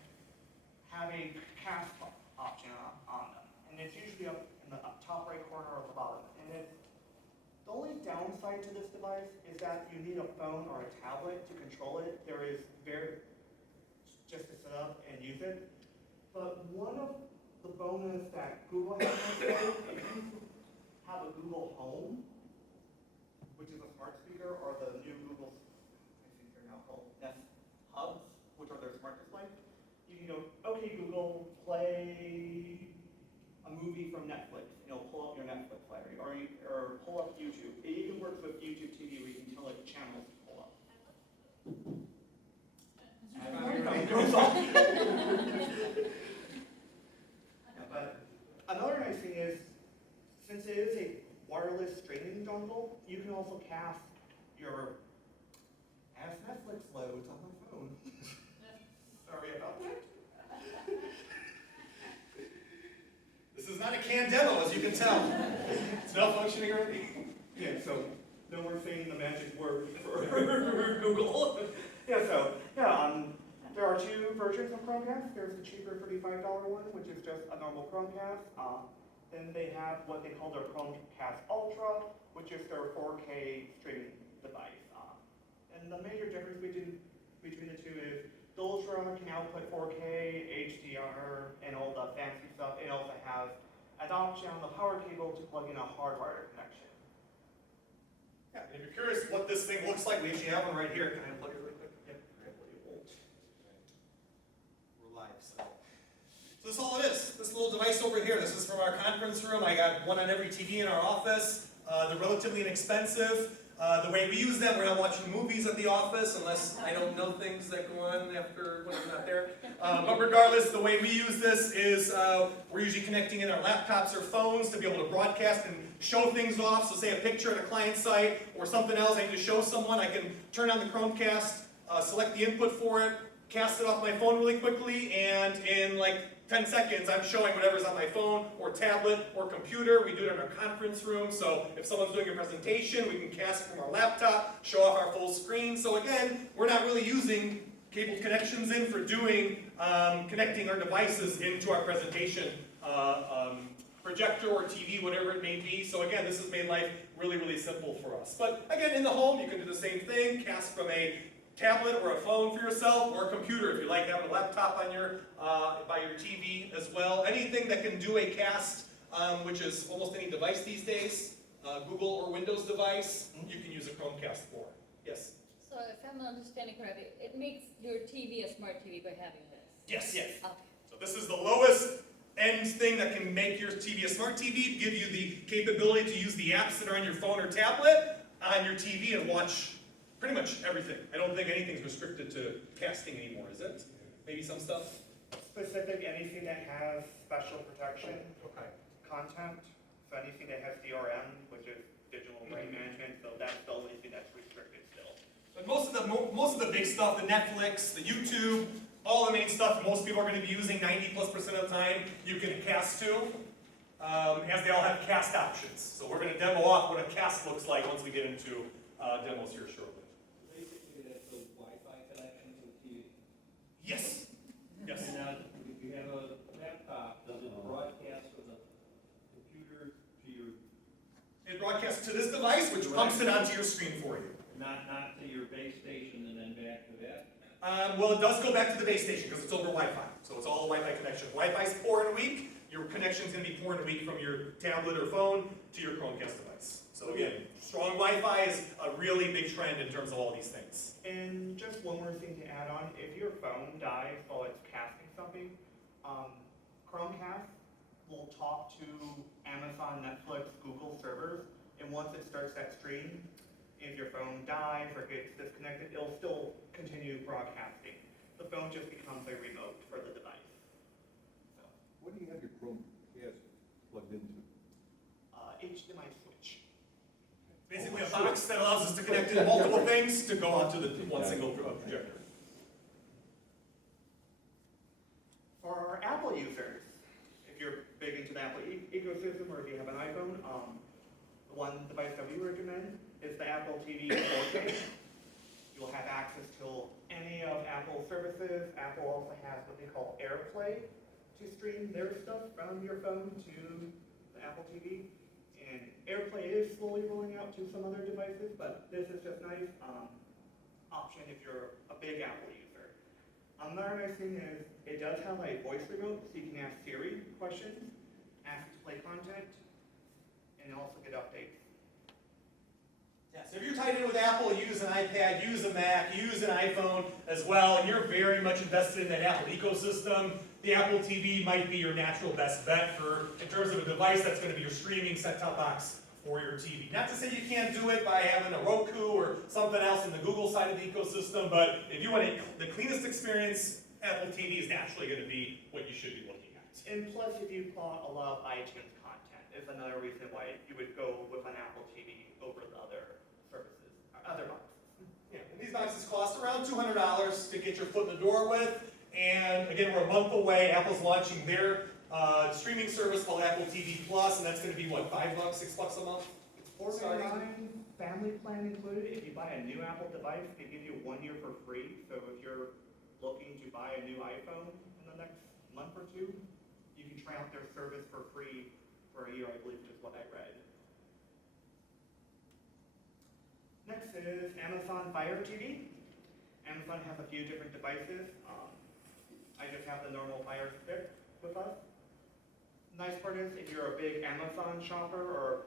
have a cast option on them. And it's usually up in the top right corner or the bottom. And the only downside to this device is that you need a phone or a tablet to control it. There is just to set up and use it. But one of the bonus that Google has is have a Google Home, which is a smart speaker, or the new Nest Hubs, which are their smart display. You can go, okay, Google, play a movie from Netflix, and it'll pull up your Netflix library, or pull up YouTube. It even works with YouTube TV where you can tell it channels to pull up. Yeah, but another nice thing is, since it is a wireless streaming dongle, you can also cast your as Netflix loads on my phone. Sorry about that. This is not a canned demo, as you can tell. It's malfunctioning already. Yeah, so no more saying the magic word for Google. Yeah, so there are two versions of Chromecast. There's the cheaper $35 one, which is just a normal Chromecast. Then they have what they call their Chromecast Ultra, which is their 4K streaming device. And the major difference between the two is the Ultra can output 4K, HDR, and all the fancy stuff. It also has an option on the power cable to plug in a hardwired connection. Yeah, and if you're curious what this thing looks like, we actually have one right here. Can I unplug it really quick? Yep. We're live, so. So this is all it is. This little device over here. This is from our conference room. I got one on every TV in our office. They're relatively inexpensive. The way we use them, we're not watching movies at the office unless I don't know things that go on after when I'm not there. But regardless, the way we use this is we're usually connecting in our laptops or phones to be able to broadcast and show things off. So say a picture at a client site or something else I need to show someone, I can turn on the Chromecast, select the input for it, cast it off my phone really quickly, and in like 10 seconds, I'm showing whatever's on my phone or tablet or computer. We do it in our conference room, so if someone's doing a presentation, we can cast from our laptop, show off our full screen. So again, we're not really using cable connections in for doing, connecting our devices into our presentation projector or TV, whatever it may be. So again, this has made life really, really simple for us. But again, in the home, you can do the same thing, cast from a tablet or a phone for yourself, or a computer if you like having a laptop on your by your TV as well. Anything that can do a cast, which is almost any device these days, Google or Windows device, you can use a Chromecast for. Yes? So if I'm understanding correctly, it makes your TV a smart TV by having this? Yes. Okay. So this is the lowest end thing that can make your TV a smart TV, give you the capability to use the apps that are on your phone or tablet on your TV and watch pretty much everything. I don't think anything's restricted to casting anymore, is it? Maybe some stuff? Specific, anything that has special protection Okay. content, so anything that has DRM, which is digital right management, so that's the only thing that's restricted still. But most of the big stuff, the Netflix, the YouTube, all the main stuff most people are going to be using 90+% of the time, you can cast to, as they all have cast options. So we're going to demo off what a cast looks like once we get into demos here shortly. Basically, that's the Wi-Fi connection to the TV. Yes. Yes. And now, if you have a laptop, does it broadcast from the computer to your, It broadcasts to this device, which pumps it onto your screen for you. not to your base station and then back to that? Well, it does go back to the base station because it's over Wi-Fi. So it's all a Wi-Fi connection. Wi-Fi's poor in a week. Your connection's going to be poor in a week from your tablet or phone to your Chromecast device. So again, strong Wi-Fi is a really big trend in terms of all these things. And just one more thing to add on, if your phone dies while it's casting something, Chromecast will talk to Amazon, Netflix, Google servers, and once it starts that stream, if your phone dies or gets disconnected, it'll still continue broadcasting. The phone just becomes a remote for the device. So, What do you have your Chromecast plugged into? HDMI switch. Basically a box that allows us to connect in multiple things to go onto the one single projector. For our Apple users, if you're big into the Apple ecosystem or if you have an iPhone, the one device that we recommend is the Apple TV 4K. You'll have access to any of Apple's services. Apple also has what they call AirPlay to stream their stuff from your phone to the Apple TV. And AirPlay is slowly rolling out to some other devices, but this is just nice option if you're a big Apple user. Another nice thing is it does have a voice remote, so you can ask Siri questions, ask it to play content, and also get updates. Yeah, so if you're tied in with Apple, use an iPad, use a Mac, use an iPhone as well, and you're very much invested in that Apple ecosystem, the Apple TV might be your natural best bet in terms of a device that's going to be your streaming set-top box for your TV. Not to say you can't do it by having a Roku or something else in the Google side of the ecosystem, but if you want the cleanest experience, Apple TV is naturally going to be what you should be looking at. And plus, if you plot a lot of iTunes content, is another reason why you would go with an Apple TV over the other services, other boxes. Yeah, and these boxes cost around $200 to get your foot in the door with. And again, we're a month away. Apple's launching their streaming service called Apple TV Plus, and that's going to be what, $5, $6 a month? It's $4.99, family plan included. If you buy a new Apple device, they give you 1 year for free. So if you're looking to buy a new iPhone in the next month or two, you can try out their service for free for a year, I believe is what I read. Next is Amazon Fire TV. Amazon has a few different devices. I just have the normal Fire Stick with us. Nice part is, if you're a big Amazon shopper or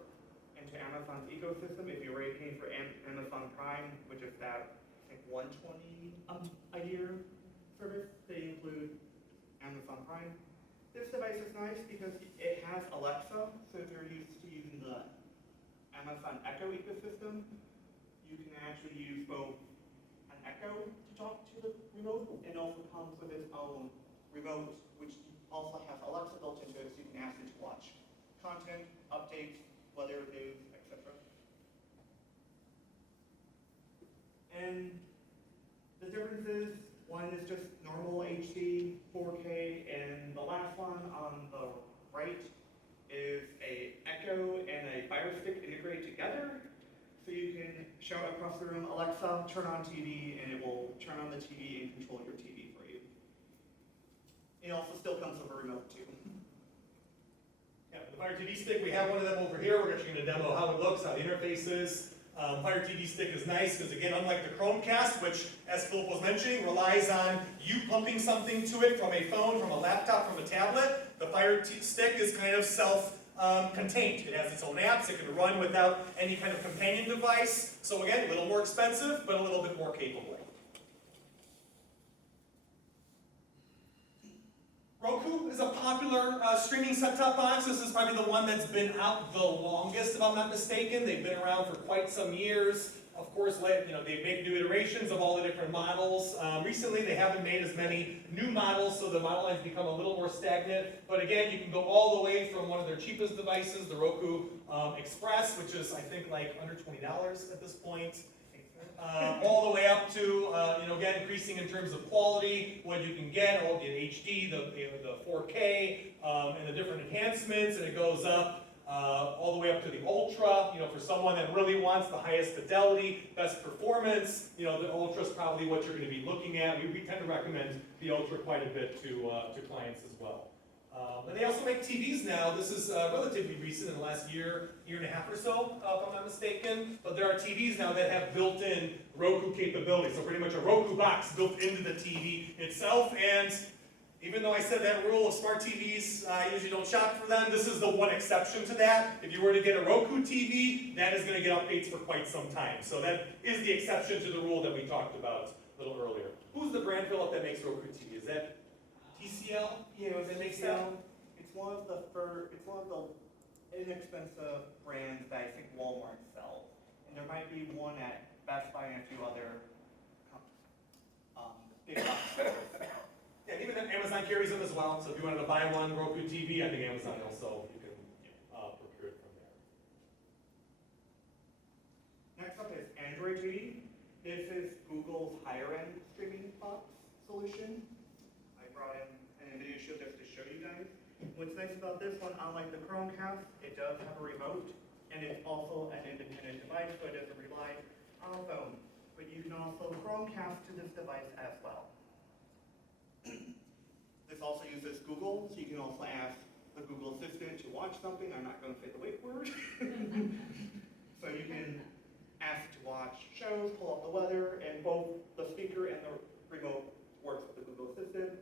into Amazon's ecosystem, if you're already paying for Amazon Prime, which is that, I think, $120 a year service, they include Amazon Prime. This device is nice because it has Alexa, so if you're used to using the Amazon Echo ecosystem, you can actually use both an Echo to talk to the remote, and also comes with its own remote, which also has Alexa built into it, so you can ask it to watch content, updates, weather, news, etc. And the difference is, one is just normal HD, 4K, and the last one on the right is a Echo and a Fire Stick integrated together. So you can shout across the room, Alexa, turn on TV, and it will turn on the TV and control your TV for you. It also still comes with a remote too. Yeah, the Fire TV Stick, we have one of them over here. We're actually going to demo how it looks, how the interface is. Fire TV Stick is nice because, again, unlike the Chromecast, which, as Philip was mentioning, relies on you pumping something to it from a phone, from a laptop, from a tablet, the Fire Stick is kind of self-contained. It has its own apps. It can run without any kind of companion device. So, again, a little more expensive, but a little bit more capable. Roku is a popular streaming set-top box. This is probably the one that's been out the longest, if I'm not mistaken. They've been around for quite some years. Of course, they make new iterations of all the different models. Recently, they haven't made as many new models, so the model has become a little more stagnant. But again, you can go all the way from one of their cheapest devices, the Roku Express, which is, I think, like under $20 at this point. All the way up to, again, increasing in terms of quality, what you can get, all the HD, the 4K, and the different enhancements, and it goes up all the way up to the Ultra, for someone that really wants the highest fidelity, best performance, the Ultra is probably what you're going to be looking at. We tend to recommend the Ultra quite a bit to clients as well. And they also make TVs now. This is relatively recent, in the last year and a half or so, if I'm not mistaken. But there are TVs now that have built-in Roku capability. So pretty much a Roku box built into the TV itself. And even though I said that rule of smart TVs, I usually don't shop for them, this is the one exception to that. If you were to get a Roku TV, that is going to get updates for quite some time. So that is the exception to the rule that we talked about a little earlier. Who's the brand, Philip, that makes Roku TV? Is that TCL? Yeah, it was That makes TCL. It's one of the inexpensive brands that I think Walmart sells. And there might be one at Best Buy and a few other big box stores. Yeah, even Amazon carries them as well. So if you wanted to buy one Roku TV, I think Amazon also, you can procure it from there. Next up is Android TV. This is Google's higher-end streaming box solution. I brought in an video show just to show you guys. What's nice about this one, unlike the Chromecast, it does have a remote, and it's also an independent device, so it doesn't rely on a phone. But you can also Chromecast to this device as well. This also uses Google, so you can also ask the Google Assistant to watch something. I'm not going to say the wait word. So you can ask it to watch shows, pull up the weather, and both the speaker and the remote works with the Google Assistant.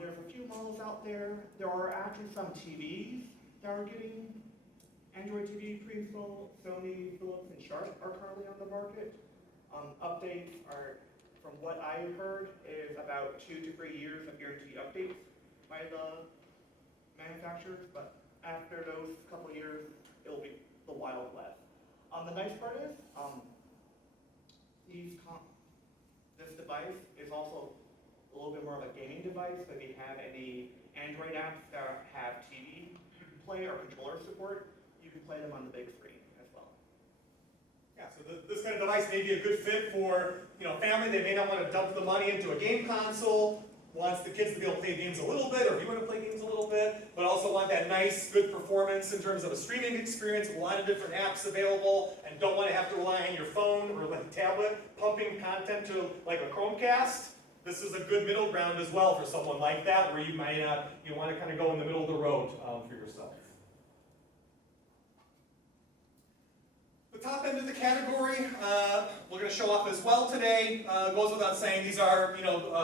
There's a few models out there. There are actually some TVs that are getting Android TV pre-install, Sony, Philips, and Sharp are currently on the market. Updates are, from what I heard, is about 2 to 3 years of guaranteed updates by the manufacturers, but after those couple years, it'll be the Wild West. The nice part is, this device is also a little bit more of a gaming device, so if you have any Android apps that have TV play or controller support, you can play them on the big screen as well. Yeah, so this kind of device may be a good fit for, family. They may not want to dump the money into a game console, wants the kids to be able to play games a little bit, or if you want to play games a little bit, but also want that nice, good performance in terms of a streaming experience with a lot of different apps available, and don't want to have to rely on your phone or like a tablet pumping content to like a Chromecast. This is a good middle ground as well for someone like that, where you might not, want to kind of go in the middle of the road for yourself. The top end of the category, we're going to show off as well today. Goes without saying, these are,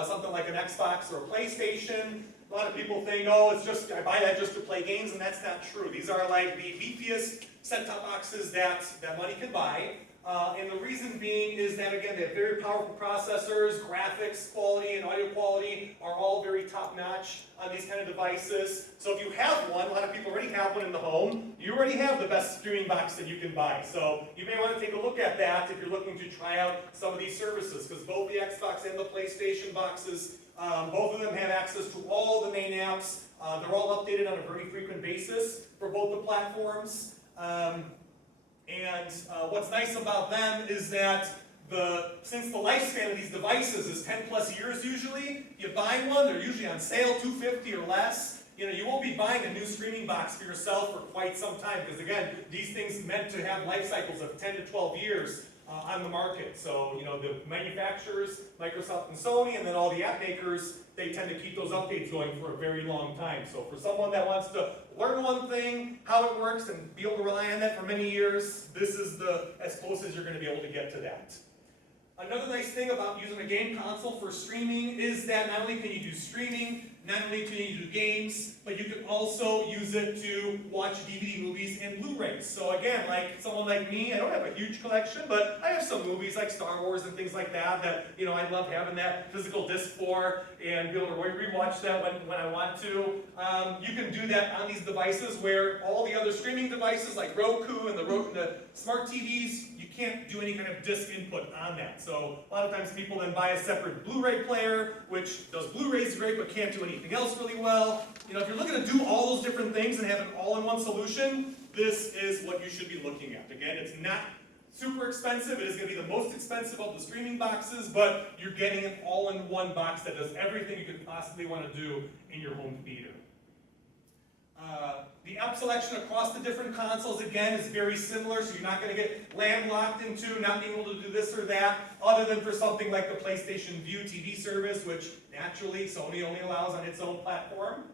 something like an Xbox or a PlayStation. A lot of people think, oh, it's just, I buy that just to play games, and that's not true. These are like the beefiest set-top boxes that money can buy. And the reason being is that, again, they have very powerful processors, graphics quality and audio quality are all very top-notch on these kind of devices. So if you have one, a lot of people already have one in the home, you already have the best streaming box that you can buy. So you may want to take a look at that if you're looking to try out some of these services, because both the Xbox and the PlayStation boxes, both of them have access to all the main apps. They're all updated on a very frequent basis for both the platforms. And what's nice about them is that since the lifespan of these devices is 10 plus years usually, if you buy one, they're usually on sale, $250 or less. You won't be buying a new streaming box for yourself for quite some time, because again, these things meant to have life cycles of 10 to 12 years on the market. So, the manufacturers, Microsoft and Sony, and then all the app makers, they tend to keep those updates going for a very long time. So for someone that wants to learn one thing, how it works, and be able to rely on that for many years, this is as close as you're going to be able to get to that. Another nice thing about using a game console for streaming is that not only can you do streaming, not only can you do games, but you can also use it to watch DVD movies and Blu-rays. So again, like someone like me, I don't have a huge collection, but I have some movies like Star Wars and things like that I love having that physical disc for and be able to rewatch that when I want to. You can do that on these devices where all the other streaming devices like Roku and the smart TVs, you can't do any kind of disc input on that. So a lot of times people then buy a separate Blu-ray player, which does Blu-rays great but can't do anything else really well. If you're looking to do all those different things and have an all-in-one solution, this is what you should be looking at. Again, it's not super expensive. It is going to be the most expensive of the streaming boxes, but you're getting an all-in-one box that does everything you could possibly want to do in your home theater. The app selection across the different consoles, again, is very similar, so you're not going to get landlocked into not being able to do this or that, other than for something like the PlayStation Vue TV service, which naturally Sony only allows on its own platform.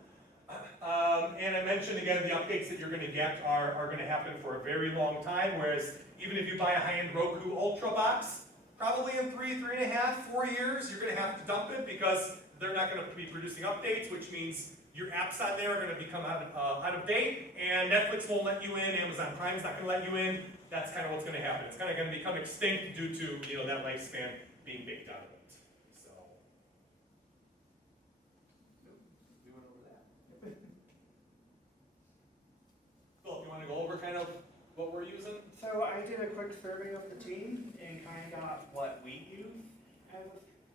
And I mentioned, again, the updates that you're going to get are going to happen for a very long time, whereas even if you buy a high-end Roku Ultra box, probably in 3.5, 4 years, you're going to have to dump it because they're not going to be producing updates, which means your apps on there are going to become out of date, and Netflix won't let you in, Amazon Prime's not going to let you in. That's kind of what's going to happen. It's kind of going to become extinct due to that lifespan being baked out of it. So, we went over that. Phil, you want to go over kind of what we're using? So I did a quick survey of the team and kind of got what we use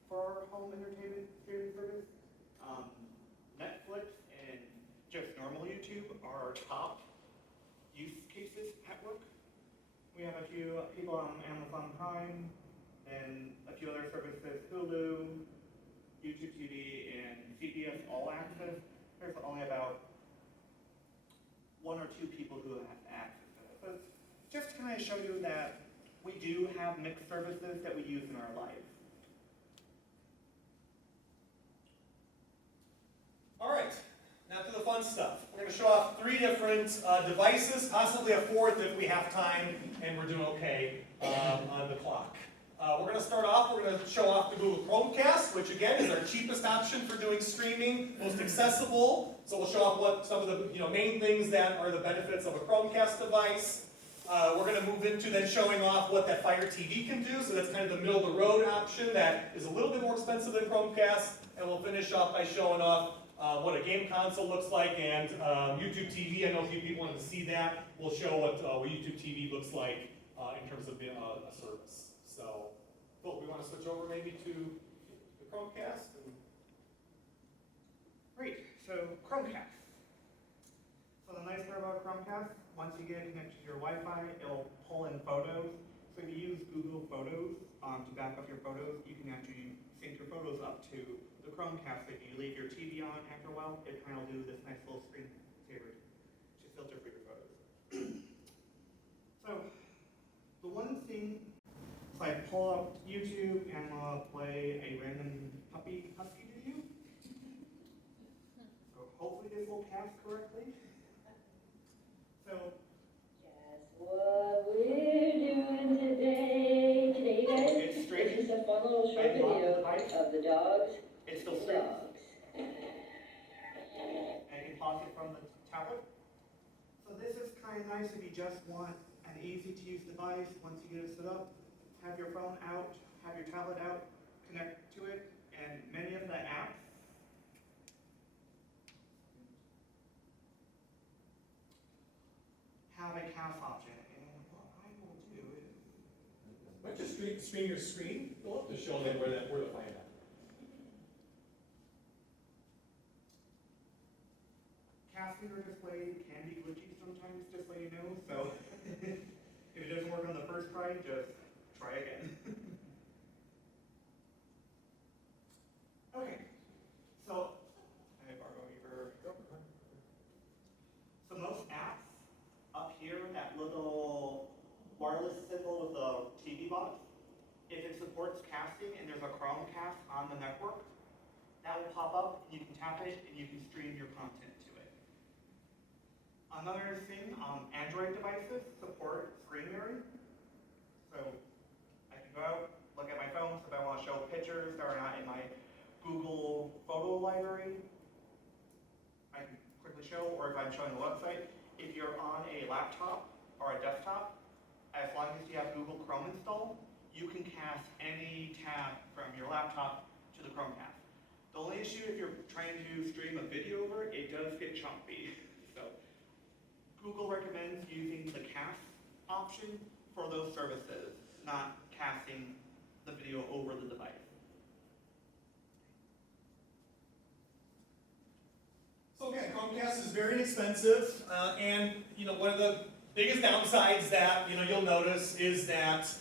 for our home entertainment streaming service. Netflix and just normal YouTube are our top use cases at work. We have a few people on Amazon Prime and a few other services, Hulu, YouTube TV, and CBS All Access. There's only about 1 or 2 people who have access to it. But just to kind of show you that we do have mixed services that we use in our life. All right, now to the fun stuff. We're going to show off 3 different devices, possibly a 4th if we have time and we're doing okay on the clock. We're going to start off, we're going to show off the Google Chromecast, which again is our cheapest option for doing streaming, most accessible. So we'll show off what some of the main things that are the benefits of a Chromecast device. We're going to move into then showing off what that Fire TV can do. So that's kind of the middle of the road option that is a little bit more expensive than Chromecast. And we'll finish off by showing off what a game console looks like and YouTube TV. I know a few people want to see that. We'll show what YouTube TV looks like in terms of a service. So, cool. We want to switch over maybe to the Chromecast. Great, so Chromecast. So the nice part about Chromecast, once you get it connected to your Wi-Fi, it'll pull in photos. So if you use Google Photos to back up your photos, you can actually sync your photos up to the Chromecast. If you leave your TV on after a while, it kind of will do this nice little screen saver to filter for your photos. So the one thing, so I pull up YouTube and play a random puppy husky video. So hopefully this will cast correctly. So Guess what we're doing today? Today, guys, it's it's streaming. just a fun little short I love video the device. of the dogs. It's still The streaming. dogs. And you can pause it from the tablet. So this is kind of nice if you just want an easy to use device. Once you get it set up, have your phone out, have your tablet out, connect to it, and many of the apps have a cast option. And what I will do is, Why don't you stream your screen, Philip, to show them where to find that. casting or display can be glitchy sometimes, just so you know. So if it doesn't work on the first try, just try again. Okay, so I borrow your. So most apps up here, that little wireless symbol with the TV box, if it supports casting and there's a Chromecast on the network, that will pop up, and you can tap it, and you can stream your content to it. Another thing, Android devices support screen mirroring. So I can go out, look at my phone, so if I want to show pictures that are not in my Google photo library, I can quickly show, or if I'm showing a website, if you're on a laptop or a desktop, as long as you have Google Chrome installed, you can cast any tab from your laptop to the Chromecast. The only issue if you're trying to stream a video over, it does get choppy. So Google recommends using the cast option for those services, not casting the video over the device. So again, Chromecast is very inexpensive, and one of the biggest downsides that you'll notice is that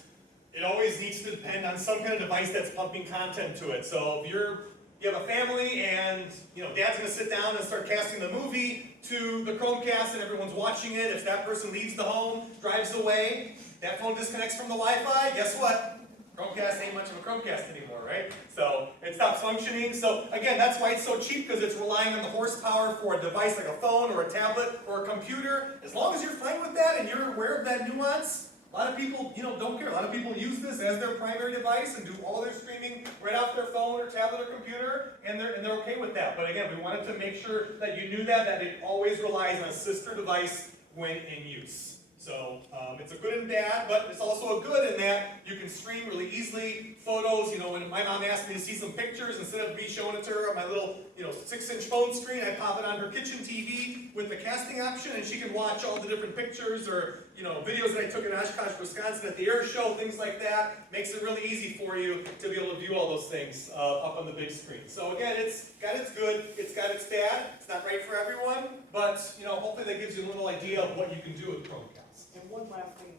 it always needs to depend on some kind of device that's pumping content to it. So if you have a family and dad's going to sit down and start casting the movie to the Chromecast and everyone's watching it, if that person leaves the home, drives away, that phone disconnects from the Wi-Fi, guess what? Chromecast ain't much of a Chromecast anymore, right? So it stops functioning. So again, that's why it's so cheap, because it's relying on the horsepower for a device like a phone or a tablet or a computer. As long as you're fine with that and you're aware of that nuance, a lot of people, don't care. A lot of people use this as their primary device and do all their streaming right off their phone or tablet or computer, and they're okay with that. But again, we wanted to make sure that you knew that it always relies on a sister device when in use. So it's a good and bad, but it's also a good in that you can stream really easily photos. When my mom asked me to see some pictures, instead of me showing it to her on my little 6-inch phone screen, I pop it on her kitchen TV with the casting option, and she can watch all the different pictures or videos that I took in Oshkosh, Wisconsin at the air show, things like that. Makes it really easy for you to be able to view all those things up on the big screen. So again, it's got its good, it's got its bad. It's not right for everyone, but hopefully that gives you a little idea of what you can do with Chromecast. And one last thing,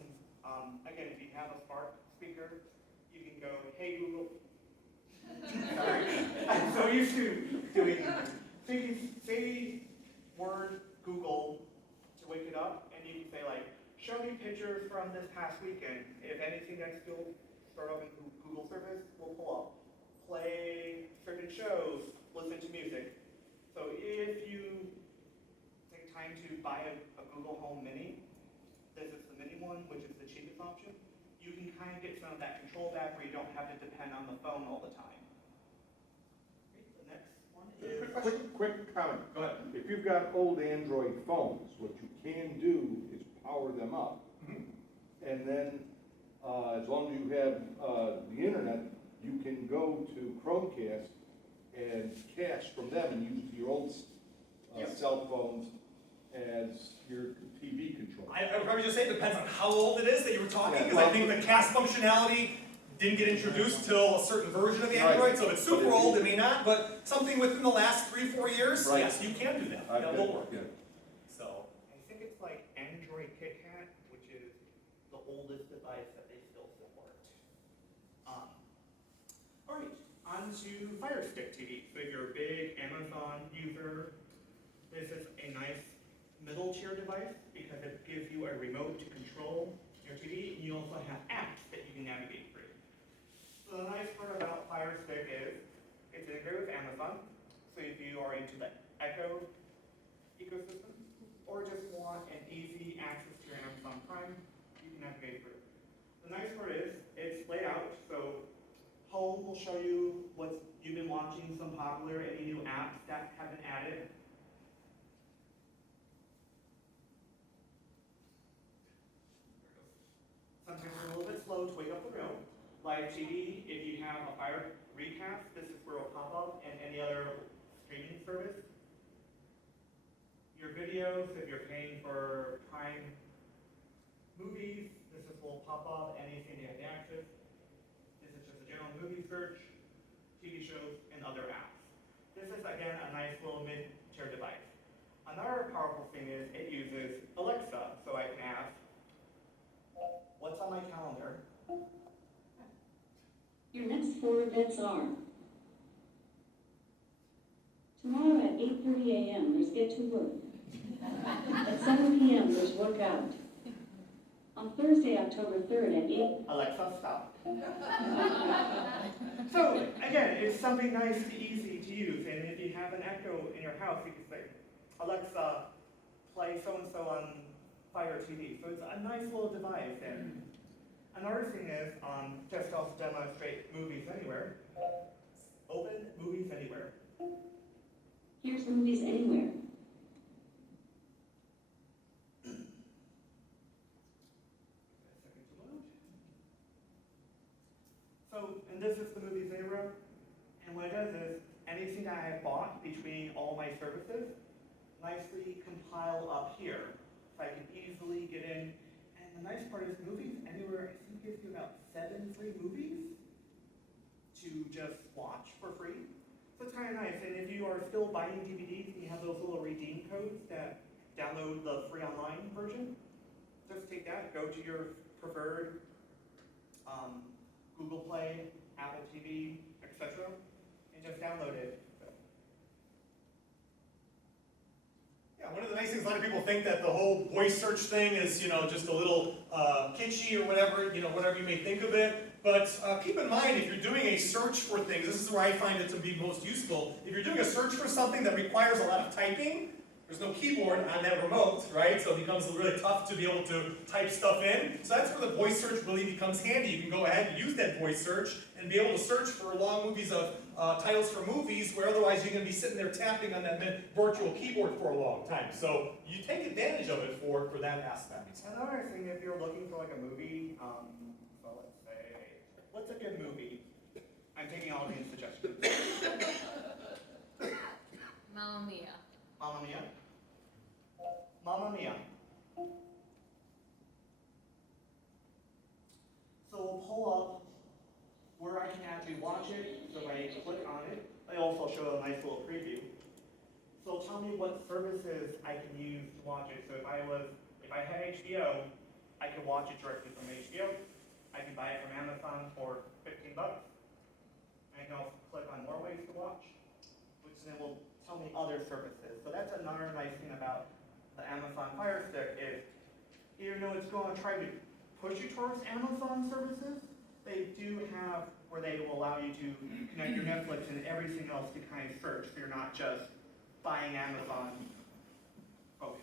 again, if you have a smart speaker, you can go, hey Google. Sorry, I'm so used to doing, so you can say word Google to wake it up, and you can say like, show me pictures from this past weekend. If anything that's still stored up in Google service, will pull up. Play certain shows, listen to music. So if you take time to buy a Google Home Mini, this is the mini one, which is the cheapest option, you can kind of get some of that control back where you don't have to depend on the phone all the time. Okay, the next one is. Quick comment. Go ahead. If you've got old Android phones, what you can do is power them up. And then, as long as you have, the internet, you can go to Chromecast and cast from them and use your old, cell phones as your TV control. I would probably just say it depends on how old it is that you were talking, Yeah, because I well- think the cast functionality didn't get introduced till a certain version of the Right. Android, so if it's super But if old, you- it may not, but something within the last 3-4 years, Right. yes, you can do that, I've that got- will work, yeah. so. I think it's like Android KitKat, which is the oldest device that they still support. All right, on to Fire Stick TV. So if you're a big Amazon user, this is a nice middle tier device because it gives you a remote to control your TV, and you also have apps that you can navigate through. So the nice part about Fire Stick is it's integrated with Amazon. So if you are into the Echo ecosystem, or just want an easy access to your Amazon Prime, you can navigate through. The nice part is, it's laid out, so home will show you what you've been watching, some popular, any new apps that have been added. Sometimes it's a little bit slow to wake up the room. Live TV, if you have a Fire Recast, this is where it'll pop up, and any other streaming service. Your videos, if you're paying for Prime movies, this is will pop up, anything you have access. This is just a general movie search, TV shows, and other apps. This is, again, a nice little mid-tier device. Another powerful thing is it uses Alexa, so I can ask, what's on my calendar? Your next 4 events are: tomorrow at 8:30 a.m. there's Get to Work. At 7 p.m. there's Workout. On Thursday, October 3rd at 8. Alexa, stop. So, again, it's something nice and easy to use, and if you have an Echo in your house, you can say, Alexa, play so-and-so on Fire TV. So it's a nice little device. And another thing is, just to also demonstrate Movies Anywhere, open Movies Anywhere. Here's Movies Anywhere. So, and this is the Movies Anywhere, and what it does is, anything that I have bought between all my services, nicely compile up here, so I can easily get in. And the nice part is Movies Anywhere, I think gives you about 7 free movies to just watch for free. So it's kind of nice, and if you are still buying DVDs and you have those little redeem codes that download the free online version, just take that, go to your preferred Google Play, Apple TV, etc., and just download it. Yeah, one of the nice things, a lot of people think that the whole voice search thing is, just a little kitschy or whatever, whatever you may think of it. But keep in mind, if you're doing a search for things, this is where I find it to be most useful. If you're doing a search for something that requires a lot of typing, there's no keyboard on that remote, right? So it becomes really tough to be able to type stuff in. So that's where the voice search really becomes handy. You can go ahead and use that voice search and be able to search for long movies of titles for movies where otherwise you're going to be sitting there tapping on that virtual keyboard for a long time. So you take advantage of it for that aspect. Another thing, if you're looking for like a movie, so let's say, what's a good movie? I'm taking all these suggestions. Mamma Mia. Mamma Mia. Mamma Mia. So we'll pull up where I can actually watch it. So if I click on it, they also show a nice little preview. So tell me what services I can use to watch it. So if I had HBO, I could watch it directly from HBO. I can buy it from Amazon for $15. I can also click on more ways to watch, which then will tell me other services. So that's another nice thing about the Amazon Fire Stick is, even though it's going to try to push you towards Amazon services, they do have where they will allow you to connect your Netflix and everything else to kind of search, so you're not just buying Amazon focus.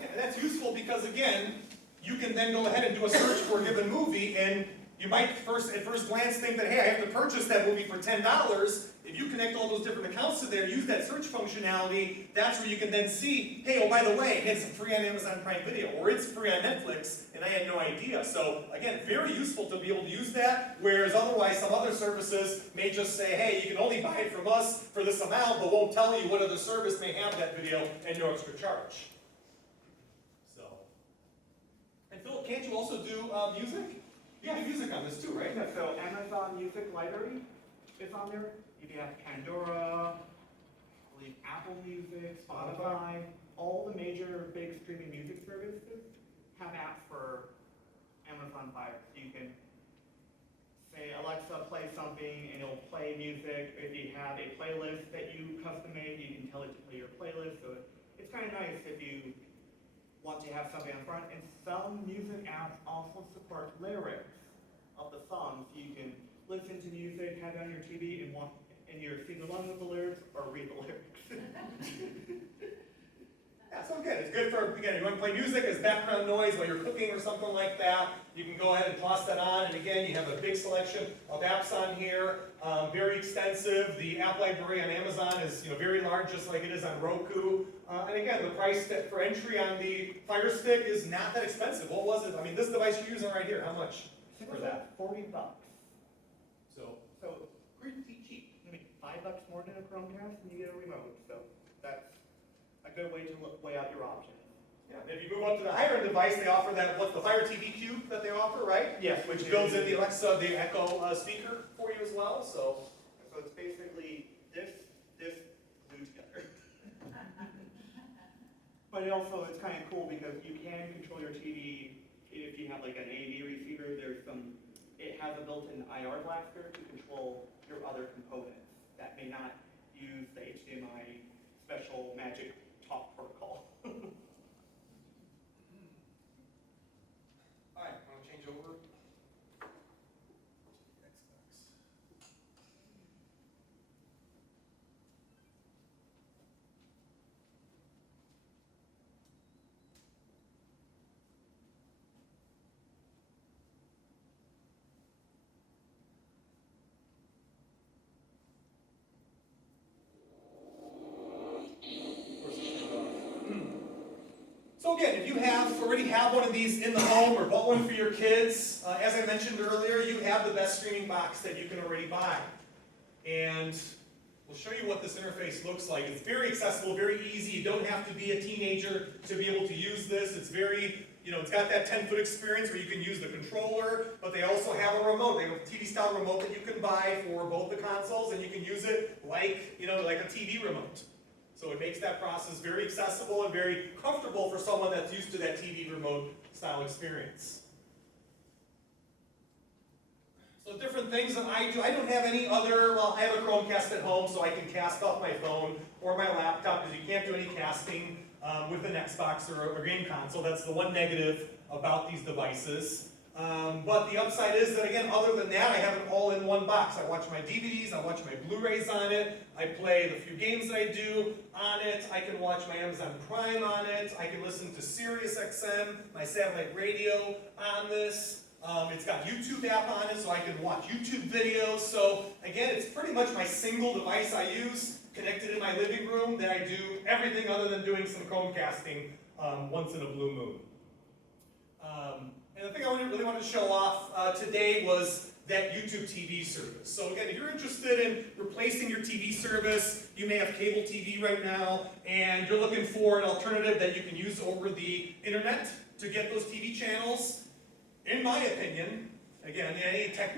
And that's useful because, again, you can then go ahead and do a search for a given movie, and you might at first glance think that, hey, I have to purchase that movie for $10. If you connect all those different accounts to there, use that search functionality, that's where you can then see, hey, oh, by the way, it's free on Amazon Prime Video, or it's free on Netflix, and I had no idea. So, again, very useful to be able to use that, whereas otherwise some other services may just say, hey, you can only buy it from us for this amount, but won't tell you what other service may have that video and no extra charge. So, and Philip, can't you also do music? You do music on this too, right? Yeah, so Amazon Music Library is on there. You have Pandora, I believe Apple Music, Spotify, all the major big streaming music services have apps for Amazon Fire. So you can say, Alexa, play something, and it'll play music. If you have a playlist that you custom made, you can tell it to play your playlist. So it's kind of nice if you want to have something on front. And some music apps also support lyrics of the song, so you can listen to music, have it on your TV, and you're singing along with the lyrics or read the lyrics. Yeah, so again, it's good for, again, you want to play music as background noise while you're cooking or something like that, you can go ahead and toss that on, and again, you have a big selection of apps on here, very extensive. The app library on Amazon is very large, just like it is on Roku. And again, the price for entry on the Fire Stick is not that expensive. What was it? I mean, this device you're using right here, how much for that? $40. So Pretty cheap. I mean, $5 more than a Chromecast, and you get a remote. So that's a good way to weigh out your options. yeah, if you move up to the higher end device, they offer that, what's the Fire TV Cube that they offer, right? Yes. Which builds in the Alexa, the Echo speaker for you as well, so. So it's basically this glued together. But it also, it's kind of cool because you can control your TV if you have like an AV receiver. It has a built-in IR blaster to control your other components that may not use the HDMI special magic talk protocol. All right, want to change over? So again, if you already have one of these in the home or bought one for your kids, as I mentioned earlier, you have the best streaming box that you can already buy. And we'll show you what this interface looks like. It's very accessible, very easy. You don't have to be a teenager to be able to use this. It's very, it's got that 10-foot experience where you can use the controller, but they also have a remote. They have a TV-style remote that you can buy for both the consoles, and you can use it like a TV remote. So it makes that process very accessible and very comfortable for someone that's used to that TV remote style experience. So different things that I do. I don't have any other, well, I have a Chromecast at home so I can cast off my phone or my laptop because you can't do any casting with an Xbox or a game console. That's the one negative about these devices. But the upside is that, again, other than that, I have it all in one box. I watch my DVDs, I watch my Blu-rays on it, I play the few games that I do on it, I can watch my Amazon Prime on it, I can listen to Sirius XM, my satellite radio on this. It's got YouTube app on it, so I can watch YouTube videos. So, again, it's pretty much my single device I use, connected in my living room, that I do everything other than doing some Chromecasting once in a blue moon. And the thing I really wanted to show off today was that YouTube TV service. So again, if you're interested in replacing your TV service, you may have cable TV right now, and you're looking for an alternative that you can use over the internet to get those TV channels. In my opinion, again, any tech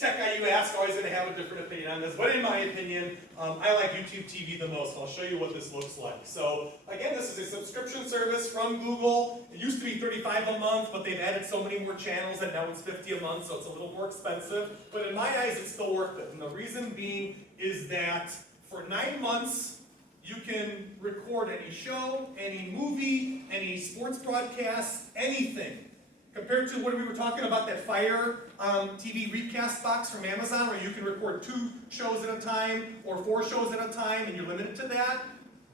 guy you ask always going to have a different opinion on this, but in my opinion, I like YouTube TV the most. I'll show you what this looks like. So again, this is a subscription service from Google. It used to be $35 a month, but they've added so many more channels that now it's $50 a month, so it's a little more expensive. But in my eyes, it's still worth it. And the reason being is that for 9 months, you can record any show, any movie, any sports broadcast, anything. Compared to what we were talking about, that Fire TV Recast box from Amazon, where you can record 2 shows at a time or 4 shows at a time, and you're limited to that.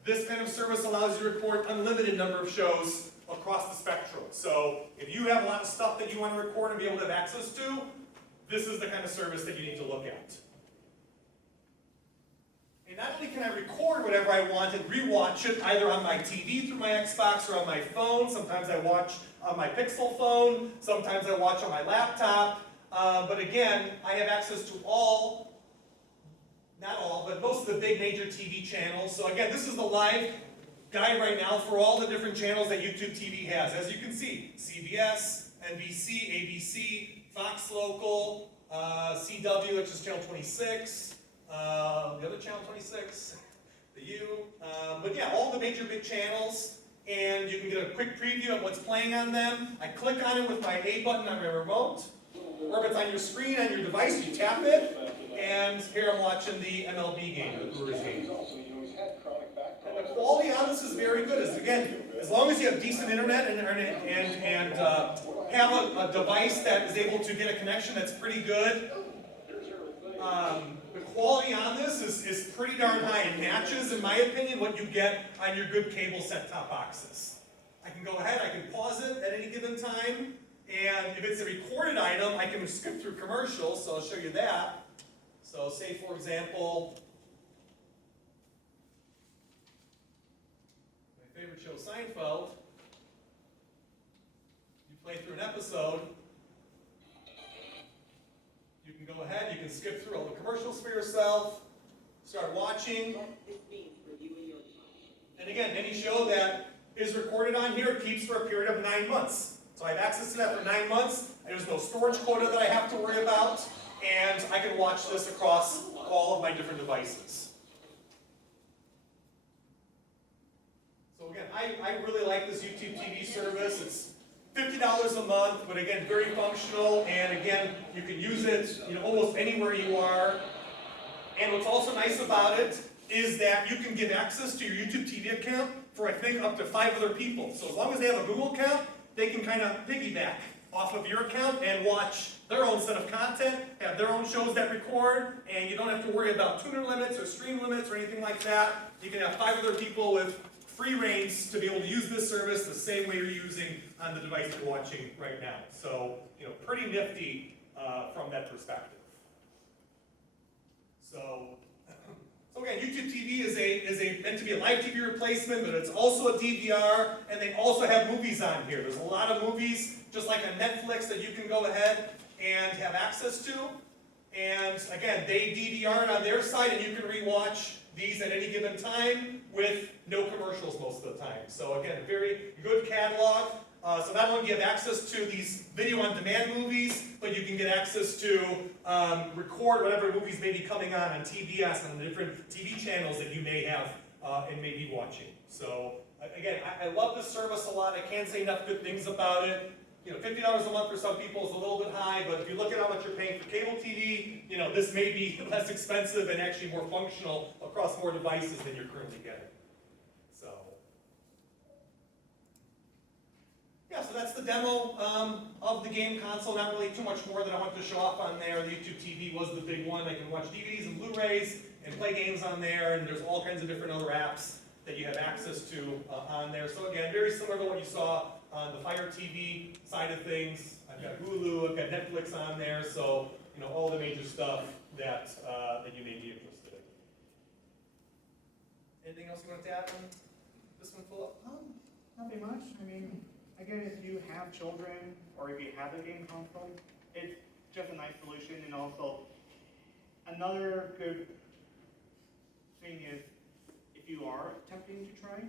This kind of service allows you to record unlimited number of shows across the spectrum. So if you have a lot of stuff that you want to record and be able to have access to, this is the kind of service that you need to look at. And not only can I record whatever I want and rewatch it either on my TV through my Xbox or on my phone. Sometimes I watch on my Pixel phone. Sometimes I watch on my laptop. But again, I have access to all, not all, but most of the big major TV channels. So again, this is the live guide right now for all the different channels that YouTube TV has. As you can see, CBS, NBC, ABC, Fox Local, CW, which is channel 26, the other channel 26, the U. But yeah, all the major big channels, and you can get a quick preview of what's playing on them. I click on it with my A button on my remote, or if it's on your screen on your device, you tap it, and here I'm watching the MLB game, the Brewers game. And the quality on this is very good. Again, as long as you have decent internet and have a device that is able to get a connection that's pretty good, the quality on this is pretty darn high. It matches, in my opinion, what you get on your good cable set-top boxes. I can go ahead, I can pause it at any given time, and if it's a recorded item, I can skip through commercials, so I'll show you that. So say, for example, my favorite show, Seinfeld. You play through an episode, you can go ahead, you can skip through all the commercials for yourself, start watching. And again, any show that is recorded on here keeps for a period of 9 months. So I have access to that for 9 months. There's no storage quota that I have to worry about, and I can watch this across all of my different devices. So again, I really like this YouTube TV service. It's $50 a month, but again, very functional, and again, you can use it, almost anywhere you are. And what's also nice about it is that you can give access to your YouTube TV account for, I think, up to 5 other people. So as long as they have a Google account, they can kind of piggyback off of your account and watch their own set of content, have their own shows that record, and you don't have to worry about tuner limits or stream limits or anything like that. You can have 5 other people with free reigns to be able to use this service the same way you're using on the device you're watching right now. So, pretty nifty from that perspective. So again, YouTube TV is meant to be a live TV replacement, but it's also a DVR, and they also have movies on here. There's a lot of movies, just like on Netflix, that you can go ahead and have access to. And again, they DVR it on their site, and you can rewatch these at any given time with no commercials most of the time. So again, a very good catalog. So not only do you have access to these video-on-demand movies, but you can get access to record whatever movies may be coming on TBS and the different TV channels that you may have and may be watching. So again, I love this service a lot. I can't say enough good things about it. $50 a month for some people is a little bit high, but if you look at how much you're paying for cable TV, this may be less expensive and actually more functional across more devices than you're currently getting. Yeah, so that's the demo of the game console. Not really too much more that I want to show off on there. The YouTube TV was the big one. I can watch DVDs and Blu-rays and play games on there, and there's all kinds of different other apps that you have access to on there. So again, very similar to what you saw on the Fire TV side of things. I've got Hulu, I've got Netflix on there, so all the major stuff that you may be interested in. Anything else you want to add on this one, Philip? Nothing much. I mean, again, if you have children or if you have a game console, it's just a nice solution. And also, another good thing is, if you are attempting to try,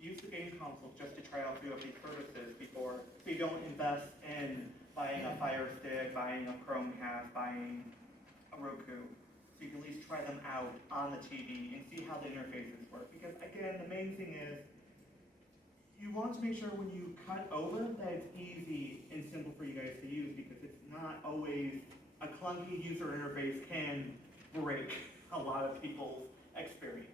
use the game console just to try out a few of these services before, so you don't invest in buying a Fire Stick, buying a Chromecast, buying a Roku. So you can at least try them out on the TV and see how the interfaces work. Because again, the main thing is, you want to make sure when you cut over that it's easy and simple for you guys to use, because it's not always a clunky user interface can break a lot of people's experience.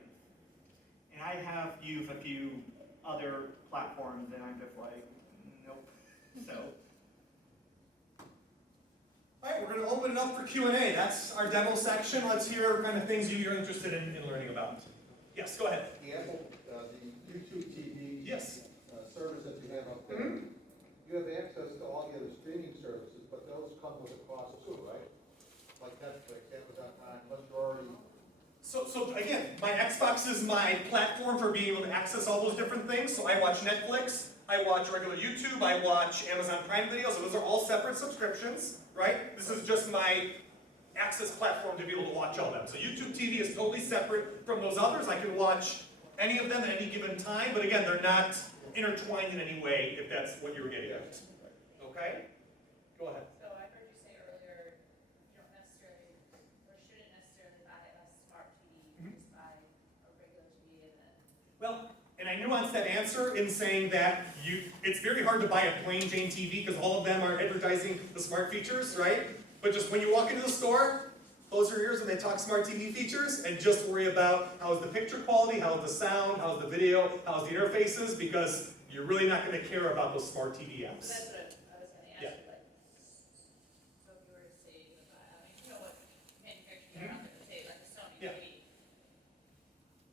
And I have used a few other platforms and I'm just like, nope. So. All right, we're going to open it up for Q&A. That's our demo section. Let's hear kind of things you're interested in learning about. Yes, go ahead. The Apple, the YouTube TV Yes. service that you have up there, you have access to all the other streaming services, but those come with a cost too, right? Like Netflix, Amazon Prime, majority. So again, my Xbox is my platform for being able to access all those different things. So I watch Netflix, I watch regular YouTube, I watch Amazon Prime videos, so those are all separate subscriptions, right? This is just my access platform to be able to watch all them. So YouTube TV is totally separate from those others. I can watch any of them at any given time, but again, they're not intertwined in any way, if that's what you were getting at. Okay? Go ahead. So I heard you say earlier, you don't necessarily, or shouldn't necessarily buy a smart TV, just buy a regular TV and then. Well, and I nuanced that answer in saying that it's very hard to buy a plain Jane TV because all of them are advertising the smart features, right? But just when you walk into the store, close your ears when they talk smart TV features and just worry about how's the picture quality, how's the sound, how's the video, how's the interfaces, because you're really not going to care about those smart TV apps. So that's what I was gonna ask Yeah. you, like, so if you were to say, I mean, you know what manufacturers are out there to say, like a Sony Yeah. TV.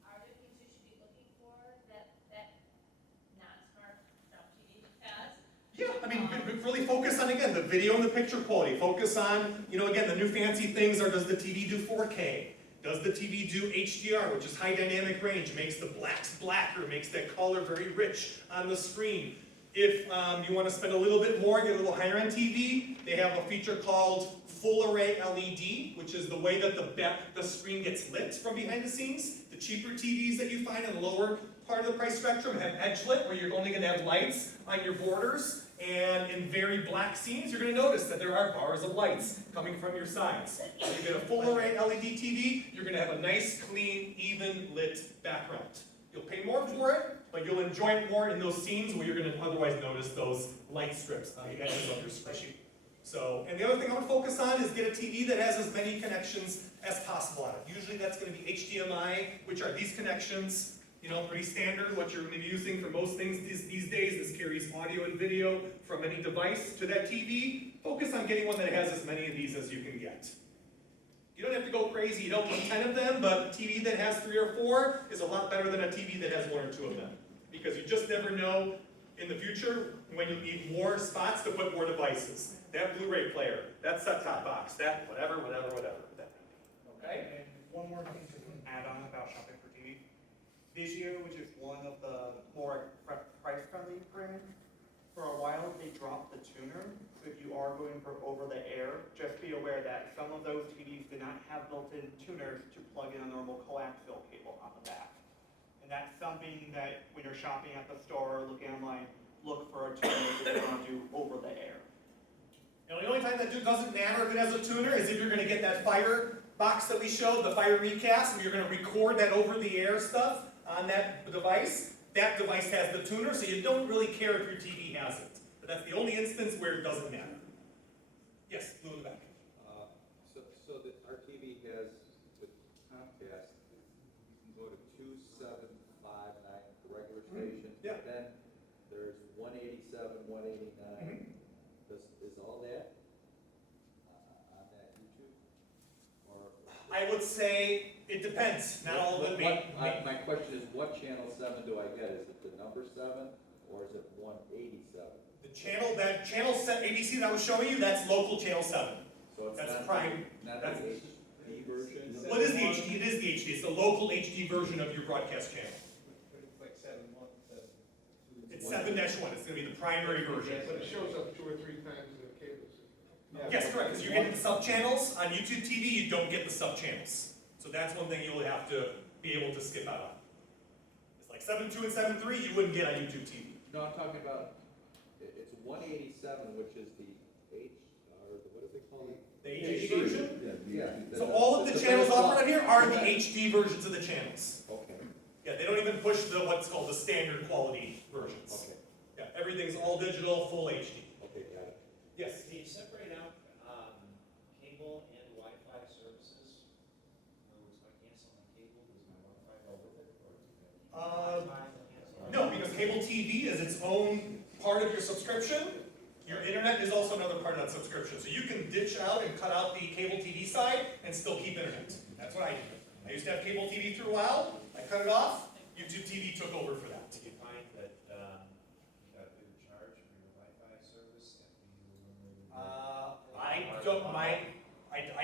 Are there things you should be looking for that non-smart TV has? Yeah, I mean, really focus on, again, the video and the picture quality. Focus on, again, the new fancy things are, does the TV do 4K? Does the TV do HDR, which is high dynamic range, makes the blacks blacker, makes that color very rich on the screen. If you want to spend a little bit more, get a little higher end TV, they have a feature called Full Array LED, which is the way that the screen gets lit from behind the scenes. The cheaper TVs that you find in the lower part of the price spectrum have edge lit, where you're only going to have lights on your borders. And in very black scenes, you're going to notice that there are bars of lights coming from your sides. If you get a full array LED TV, you're going to have a nice, clean, even lit background. You'll pay more for it, but you'll enjoy it more in those scenes where you're going to otherwise notice those light strips on the edges of your screen. So, and the other thing I would focus on is get a TV that has as many connections as possible on it. Usually that's going to be HDMI, which are these connections. Pretty standard, what you're going to be using for most things these days. This carries audio and video from any device to that TV. Focus on getting one that has as many of these as you can get. You don't have to go crazy, you don't need 10 of them, but a TV that has 3 or 4 is a lot better than a TV that has 1 or 2 of them. Because you just never know in the future when you need more spots to put more devices. That Blu-ray player, that set-top box, that whatever. Okay? And one more thing to add on about shopping for TV. Vizio, which is one of the more price-friendly brands, for a while they dropped the tuner. So if you are going for over-the-air, just be aware that some of those TVs do not have built-in tuners to plug in a normal coaxial cable on the back. And that's something that when you're shopping at the store or looking online, look for a tuner if you want to do over-the-air. Now, the only time that doesn't matter if it has a tuner is if you're going to get that Fire box that we showed, the Fire Recast, where you're going to record that over-the-air stuff on that device. That device has the tuner, so you don't really care if your TV has it. But that's the only instance where it doesn't matter. Yes, Lou in the back. So that our TV has, with Chromecast, you can go to 2759, the regular station. Yeah. Then there's 187, 189. Is all that on that YouTube? Or I would say it depends. Not all of them my question is, what channel 7 do I get? Is it the number 7 or is it 187? The channel set ABC that I was showing you, that's local channel 7. So it's That's not prime. Not That's, the HD version? what is the HD? It is the HD. It's the local HD version of your broadcast channel. It's like 7.1, 7.2. It's 7-1. It's going to be the primary version. But it shows up 2 or 3 times in the cable system. Yes, correct. Because you're getting the sub-channels. On YouTube TV, you don't get the sub-channels. So that's one thing you'll have to be able to skip out on. It's like 7.2 and 7.3 you wouldn't get on YouTube TV. No, I'm talking about, it's 187, which is the what is it called? The HD version? Yeah. So all of the channels offered on here are the HD versions of the channels. Okay, Yeah, they don't even push what's called the standard quality versions. okay, Yeah, everything's all digital, full HD. okay, got it. Yes? Do you separate out cable and Wi-Fi services? In other words, if I cancel my cable, does my Wi-Fi go with it? Or No, because cable TV is its own part of your subscription. Your internet is also another part of that subscription. So you can ditch out and cut out the cable TV side and still keep internet. That's what I did. I used to have cable TV for a while. I cut it off. YouTube TV took over for that. Do you find that I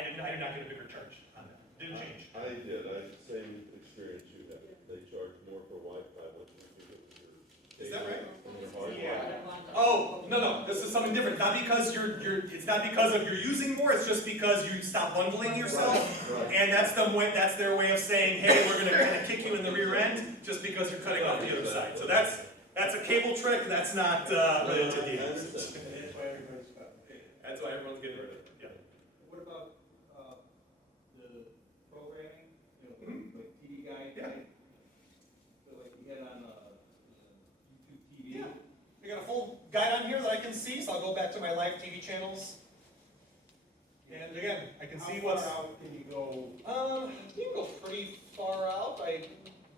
did not get a bigger charge on that, didn't change. I did, I had the same experience you had. They charge more for Wi-Fi once you give it your. Is that right? And your hard Yeah. drive. Oh, no, this is something different, not because it's not because of you're using more, it's just because you stop bundling yourself. Right. And that's their way of saying, hey, we're gonna kind of kick you in the rear end, just because you're cutting off the other side. So that's a cable trick, that's not, related to the I others. understand. That's why everybody's got. That's why everyone's getting rid of it, yeah. What about, the programming, you know, Mhm. like TV guide? Yeah. So like you had on, YouTube TV? Yeah. We got a full guide on here that I can see, so I'll go back to my live TV channels. And again, I can see what's, How far out can you go? you can go pretty far out,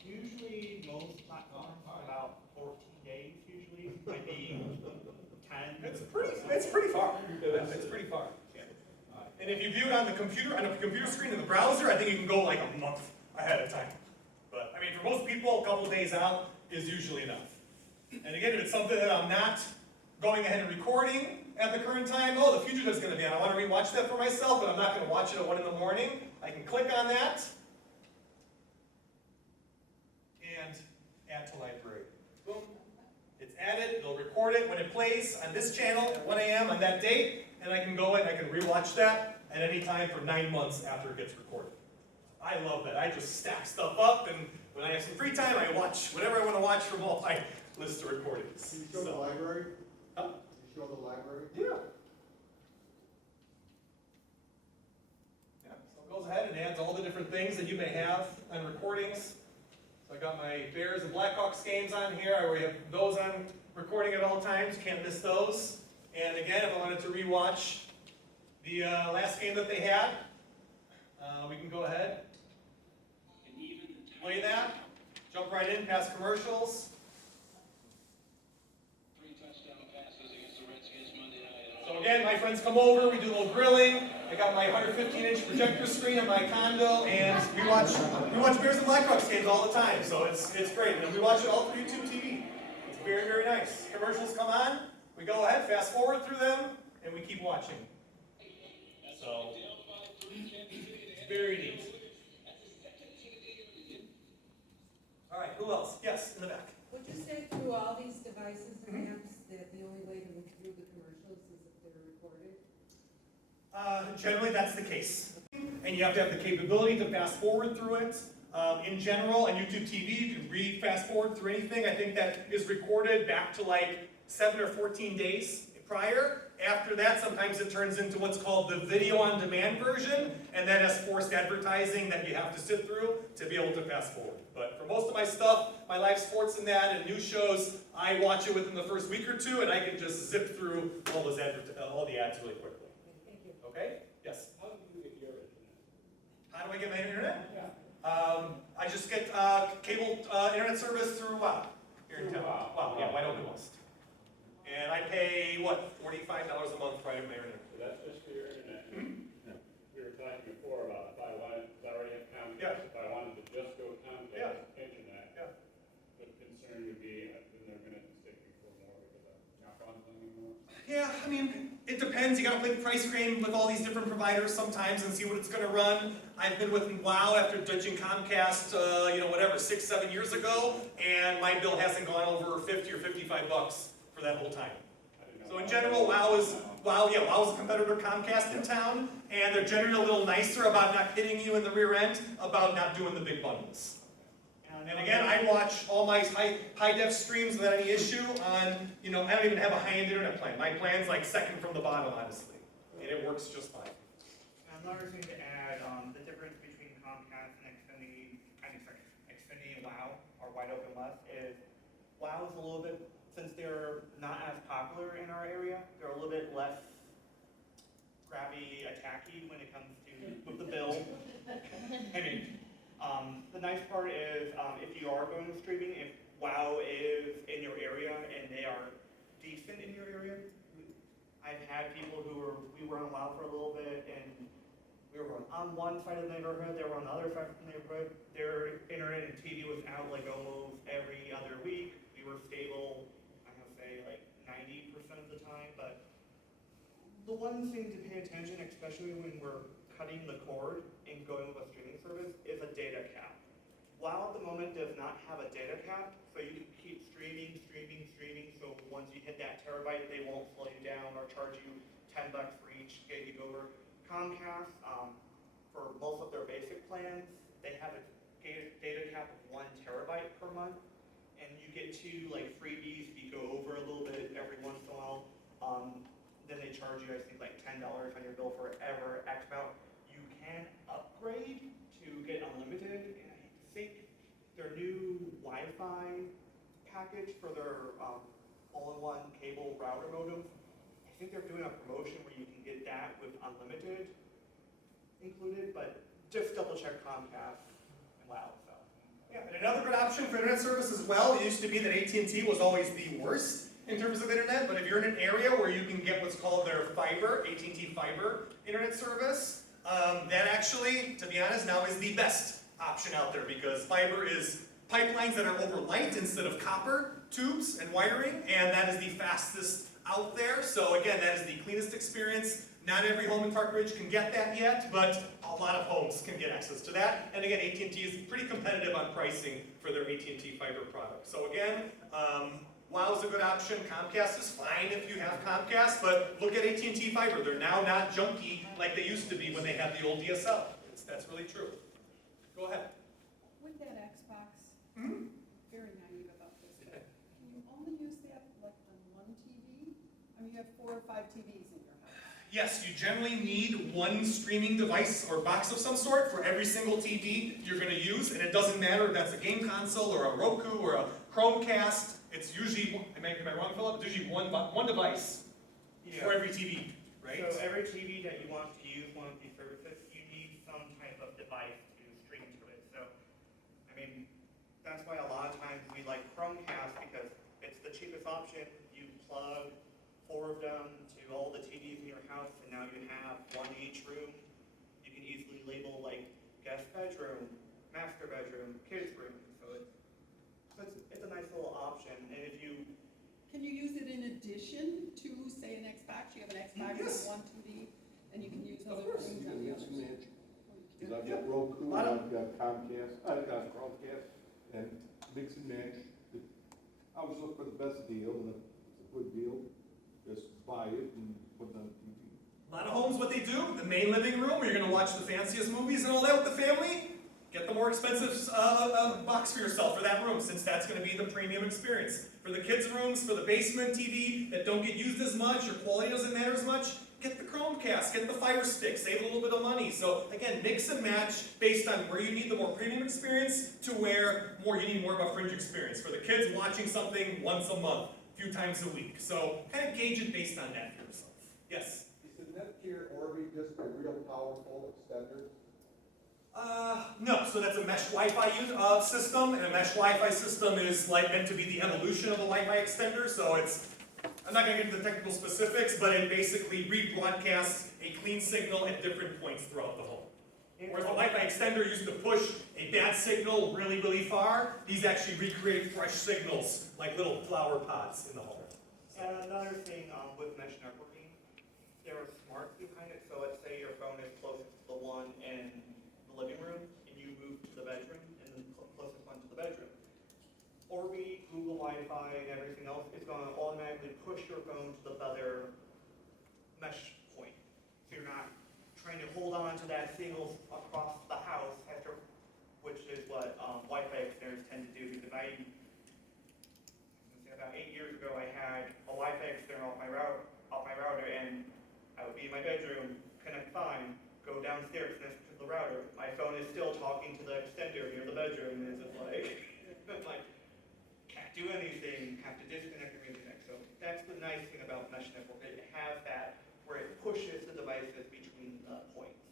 Usually, most platforms are about 14 days, usually, might be 10. it's pretty far. It's pretty far. Yeah. And if you view it on the computer screen in the browser, I think you can go like a month ahead of time. But I mean, for most people, a couple days out is usually enough. And again, if it's something that I'm not going ahead and recording at the current time, the fugitive's gonna be on. I wanna rewatch that for myself, but I'm not gonna watch it at 1 in the morning. I can click on that and add to library. Boom. It's added, it'll record it when it plays on this channel at 1 a.m. on that date, and I can go in and I can rewatch that at any time for 9 months after it gets recorded. I love that. I just stack stuff up, and when I have some free time, I watch whatever I want to watch from all my list of recordings. Can you show the So, library? Huh? Can you show the library? yeah. Yeah, so it goes ahead and adds all the different things that you may have on recordings. So I got my Bears and Blackhawks games on here. I already have those on recording at all times. Can't miss those. And again, if I wanted to rewatch the last game that they had, we can go ahead, play that, jump right in, past commercials. So again, my friends come over, we do a little grilling. I got my 115-inch projector screen at my condo, and we watch Bears and Blackhawks games all the time. So it's great, and we watch it all through YouTube TV. It's very, very nice. Commercials come on, we go ahead, fast forward through them, and we keep watching. So it's very neat. All right, who else? Yes, in the back. Would you say through all these devices and apps that the only way to view the commercials is if they're recorded? Generally, that's the case. And you have to have the capability to fast forward through it. In general, on YouTube TV, you can read fast forward through anything. I think that is recorded back to like 7 or 14 days prior. After that, sometimes it turns into what's called the video on demand version, and that has forced advertising that you have to sit through to be able to fast forward. But for most of my stuff, my live sports and that, and news shows, I watch it within the first week or two, and I can just zip through all the ads really quickly. Thank you. Okay? Yes? How do you get your internet? How do I get my internet? Yeah. I just get cable internet service through WOW here in town. WOW, yeah, Wide Open West. And I pay, what, $45 a month for my internet. So that's just for your internet. Mhm. We were talking before about if I wanted, because I already have Comcast, Yeah. if I wanted to just go Yeah. Comcast internet, Yeah. the concern would be, then they're gonna stick me for more because I'm not bundling anymore. Yeah, I mean, it depends. You gotta play the price game with all these different providers sometimes and see what it's gonna run. I've been with WOW after ditching Comcast, 6, 7 years ago, and my bill hasn't gone over 50 or $55 for that whole time. I didn't know So in how- general, WOW is a competitor to Comcast in town, and they're generally a little nicer about not hitting you in the rear end, about not doing the big bundles. And again, I watch all my high def streams without any issue on, I don't even have a high-end internet plan. My plan's like second from the bottom, honestly, and it works just fine. And another thing to add, the difference between Comcast and Xfinity and WOW, or Wide Open West, is WOW is a little bit, since they're not as popular in our area, they're a little bit less grabby, attacky when it comes to with the bill. I mean, the nice part is, if you are going to streaming, if WOW is in your area and they are decent in your area, I've had people we were on WOW for a little bit, and we were on one side of the neighborhood, they were on the other side of the neighborhood. Their internet and TV was out like almost every other week. We were stable, I'm gonna say like 90% of the time, but The one thing to pay attention, especially when we're cutting the cord and going with a streaming service, is a data cap. WoW at the moment does not have a data cap, so you can keep streaming, so once you hit that terabyte, they won't slow you down or charge you $10 for each gig you go over. Comcast, for most of their basic plans, they have a data cap of 1 terabyte per month, and you get 2 like freebies if you go over a little bit every once in a while. Then they charge you, I think, like $10 on your bill for ever X amount. You can upgrade to get unlimited, and I think their new Wi-Fi package for their all-in-one cable router modem, I think they're doing a promotion where you can get that with unlimited included, but just double check Chromecast and WoW. So. Yeah, and another good option for internet service as well, it used to be that AT&T was always the worst in terms of internet, but if you're in an area where you can get what's called their fiber, AT&T fiber internet service, that actually, to be honest, now is the best option out there, because fiber is pipelines that are over light instead of copper tubes and wiring, and that is the fastest out there. So again, that is the cleanest experience. Not every home in Park Ridge can get that yet, but a lot of homes can get access to that. And again, AT&T is pretty competitive on pricing for their AT&T fiber product. So again, WoW is a good option. Comcast is fine if you have Comcast, but look at AT&T fiber. They're now not junky like they used to be when they had the old DSL. That's really true. Go ahead. With that Xbox, Mm-hmm. very naive about this, but can you only use that like on one TV? I mean, you have 4 or 5 TVs in your house. Yes, you generally need one streaming device or box of some sort for every single TV you're going to use, and it doesn't matter if that's a game console or a Roku or a Chromecast. It's usually, am I wrong, Philip? It's usually one device for every TV, right? So every TV that you want to use one of these services, you need some type of device to stream to it. So, I mean, that's why a lot of times we like Chromecast, because it's the cheapest option. You plug 4 of them to all the TVs in your house, and now you have one in each room. You can easily label like guest bedroom, master bedroom, kids room. So it's a nice little option. And if you Can you use it in addition to, say, an Xbox? You have an Xbox Yes. with one TV, and you can use other course. things You on can the mix other and side? match. Because I've got Roku, I've got Comcast, I've got Chromecast, and mix and match. I always look for the best deal, and if it's a good deal, just buy it and put it on TV. A lot of homes, what they do, the main living room where you're going to watch the fanciest movies and all that with the family, get the more expensive box for yourself for that room, since that's going to be the premium experience. For the kids' rooms, for the basement TV that don't get used as much, your quality doesn't matter as much, get the Chromecast, get the Fire Stick, save a little bit of money. So again, mix and match based on where you need the more premium experience to where you need more of a fringe experience. For the kids, watching something once a month, a few times a week. So kind of gauge it based on that for yourself. Yes? Is the Netgear Orbi just a real powerful extender? No, so that's a mesh Wi-Fi system, and a mesh Wi-Fi system is like meant to be the evolution of a Wi-Fi extender, so it's, I'm not going to get into the technical specifics, but it basically rebroadcasts a clean signal at different points throughout the home. Whereas the Wi-Fi extender used to push a bad signal really, really far, these actually recreate fresh signals, like little flower pots in the home. And another thing with mesh networking, there are smarts behind it. So let's say your phone is closest to the one in the living room, and you move to the bedroom, and the closest one to the bedroom. Orbi, Google Wi-Fi, and everything else is going to automatically push your phone to the other mesh point. So you're not trying to hold on to that signal across the house, which is what Wi-Fi extenders tend to do. Because about 8 years ago, I had a Wi-Fi extender off my router, and I would be in my bedroom, connect fine, go downstairs, connect to the router. My phone is still talking to the extender near the bedroom, and it's just like, can't do anything, have to disconnect and reconnect. So that's the nice thing about mesh network. It has that where it pushes the devices between points.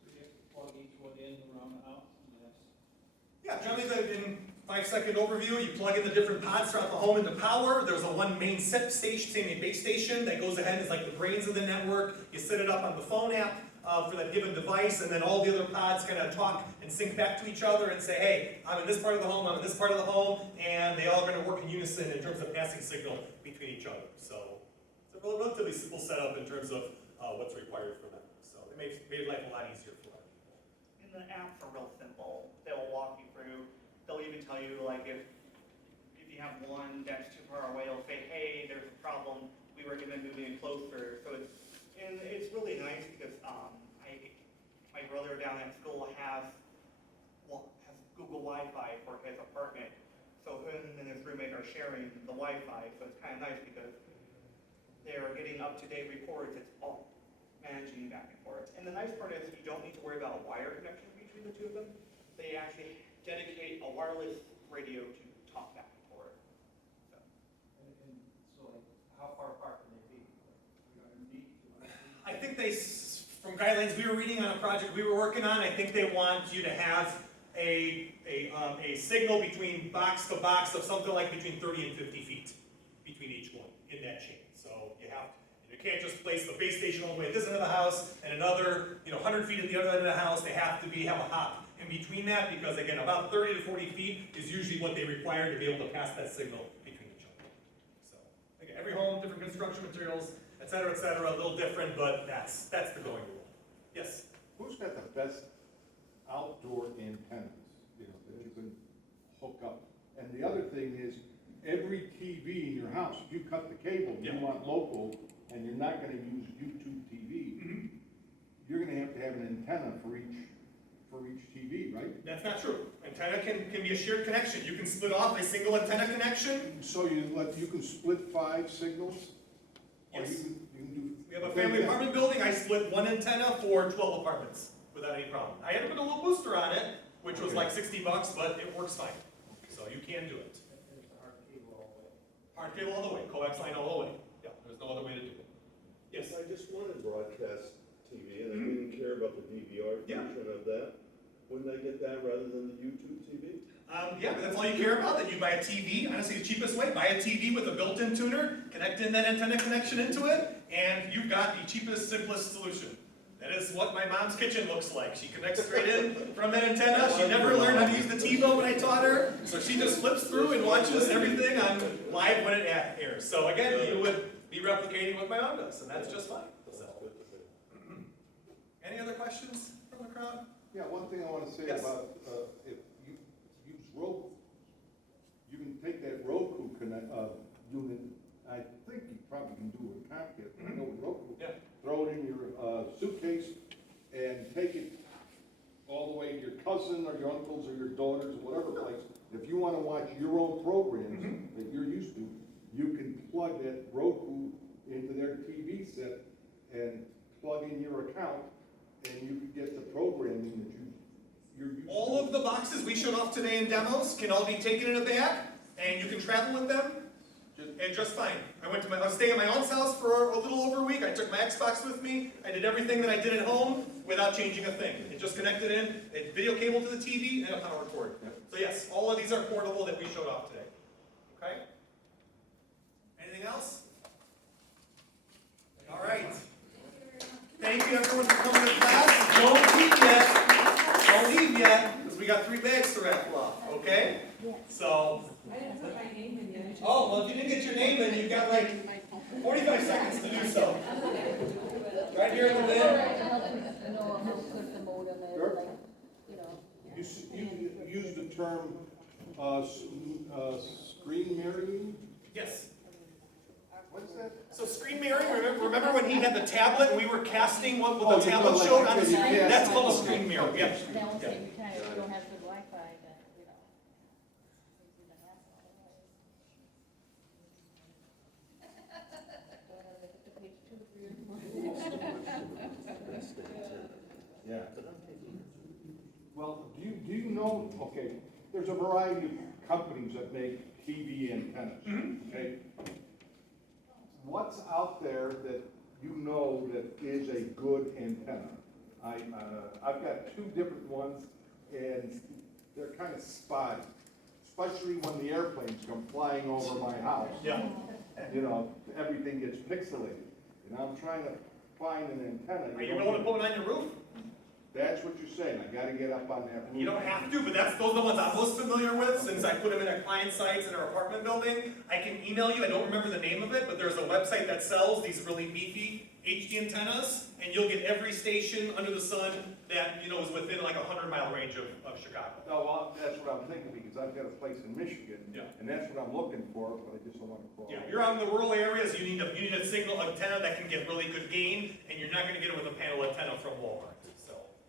So you have to plug each one in around the house? Yes. Yeah, generally in 5-second overview, you plug in the different pods throughout the home into power. There's a one main set station, main base station that goes ahead and is like the brains of the network. You set it up on the phone app for that given device, and then all the other pods kind of talk and sync back to each other and say, hey, I'm in this part of the home, I'm in this part of the home, and they all are going to work in unison in terms of passing signal between each other. So it's a relatively simple setup in terms of what's required for them. So it made life a lot easier for them. And the apps are real simple. They'll walk you through. They'll even tell you, like, if you have one that's too far away, they'll say, hey, there's a problem. We recommend moving it closer. So it's really nice because my brother down at school has Google Wi-Fi for his apartment. So him and his roommate are sharing the Wi-Fi. So it's kind of nice because they're getting up-to-date reports. It's all managing back and forth. And the nice part is you don't need to worry about a wire connection between the two of them. They actually dedicate a wireless radio to talk back and forth. So. So like, how far apart can they be? 300 feet, 200 feet? I think from guidelines we were reading on a project we were working on, I think they want you to have a signal between box to box of something like between 30 and 50 feet between each one in that chain. So you can't just place the base station all the way at this end of the house and another 100 feet at the other end of the house. They have to have a hop in between that because, again, about 30 to 40 feet is usually what they require to be able to pass that signal between each other. So, again, every home, different construction materials, et cetera, a little different, but that's the going rule. Yes? Who's got the best outdoor antennas, that you can hook up? And the other thing is, every TV in your house, if you cut the cable, you want local, and you're not gonna use YouTube TV, you're gonna have to have an antenna for each TV, right? That's not true. Antenna can be a shared connection. You can split off a single antenna connection. So you can split 5 signals? Or Yes. you can do. We have a family apartment building. I split one antenna for 12 apartments without any problem. I had to put a little booster on it, which was like $60, but it works fine. So you can do it. There's a hard cable all the way. Hard cable all the way, coax line all the way. Yeah, there's no other way to do it. Yes? I just wanted broadcast TV, and I didn't care about the DVR Yeah. version of that. Wouldn't I get that rather than the YouTube TV? Yeah, but that's all you care about, that you buy a TV. Honestly, the cheapest way, buy a TV with a built-in tuner, connect in that antenna connection into it, and you've got the cheapest, simplest solution. That is what my mom's kitchen looks like. She connects straight in from that antenna. She never learned how to use the TiVo when I taught her, so she just flips through and watches everything on live when it airs. So again, you would be replicating what my mom does, and that's just fine. So. Any other questions from the crowd? Yeah, one thing I want to say Yes. about, if you use Roku, you can take that Roku unit, I think you probably can do it with Carte, I know with Roku. Yeah. Throw it in your suitcase and take it all the way to your cousin or your uncles or your daughters or whatever place. If you want to watch your own programs that you're used to, you can plug that Roku into their TV set and plug in your account, and you can get the programming that you're used to. All of the boxes we showed off today in demos can all be taken in a bag, and you can travel with them, and just fine. I was staying at my aunt's house for a little over a week. I took my Xbox with me. I did everything that I did at home without changing a thing. It just connected in, a video cable to the TV, and a power cord. So yes, all of these are portable that we showed off today. Okay? Anything else? All right. Thank you everyone for coming to class. Don't leave yet. Don't leave yet, because we got 3 bags to raffle off, okay? So. I didn't put my name in yet. Oh, well, if you didn't get your name in, you've got like 45 seconds to do so. Right here in the bin. You use the term screen mirroring? Yes. What's that? So screen mirroring, remember when he had the tablet and we were casting what Oh, the you tablet go like showed that, on the you screen? cast That's it. called a screen mirror, yeah. Now, same time, if you don't have good Wi-Fi, then, Yeah. Well, do you know, okay, there's a variety of companies that make TV antennas, okay? What's out there that you know that is a good antenna? I've got 2 different ones, and they're kind of spotty, especially when the airplanes come flying over my house. Yeah. Everything gets pixelated, and I'm trying to find an antenna. Are you willing to put one on your roof? That's what you're saying, I gotta get up on that. You don't have to, but those are the ones I'm most familiar with, since I put them in our client sites in our apartment building. I can email you, I don't remember the name of it, but there's a website that sells these really beefy HD antennas, and you'll get every station under the sun that, you know, is within like a 100-mile range of Chicago. No, well, that's what I'm thinking, because I've got a place in Michigan, Yeah. and that's what I'm looking for, but I just don't wanna crawl. Yeah, you're out in the rural areas, you need a signal antenna that can get really good gain, and you're not gonna get it with a panel antenna from Walmart.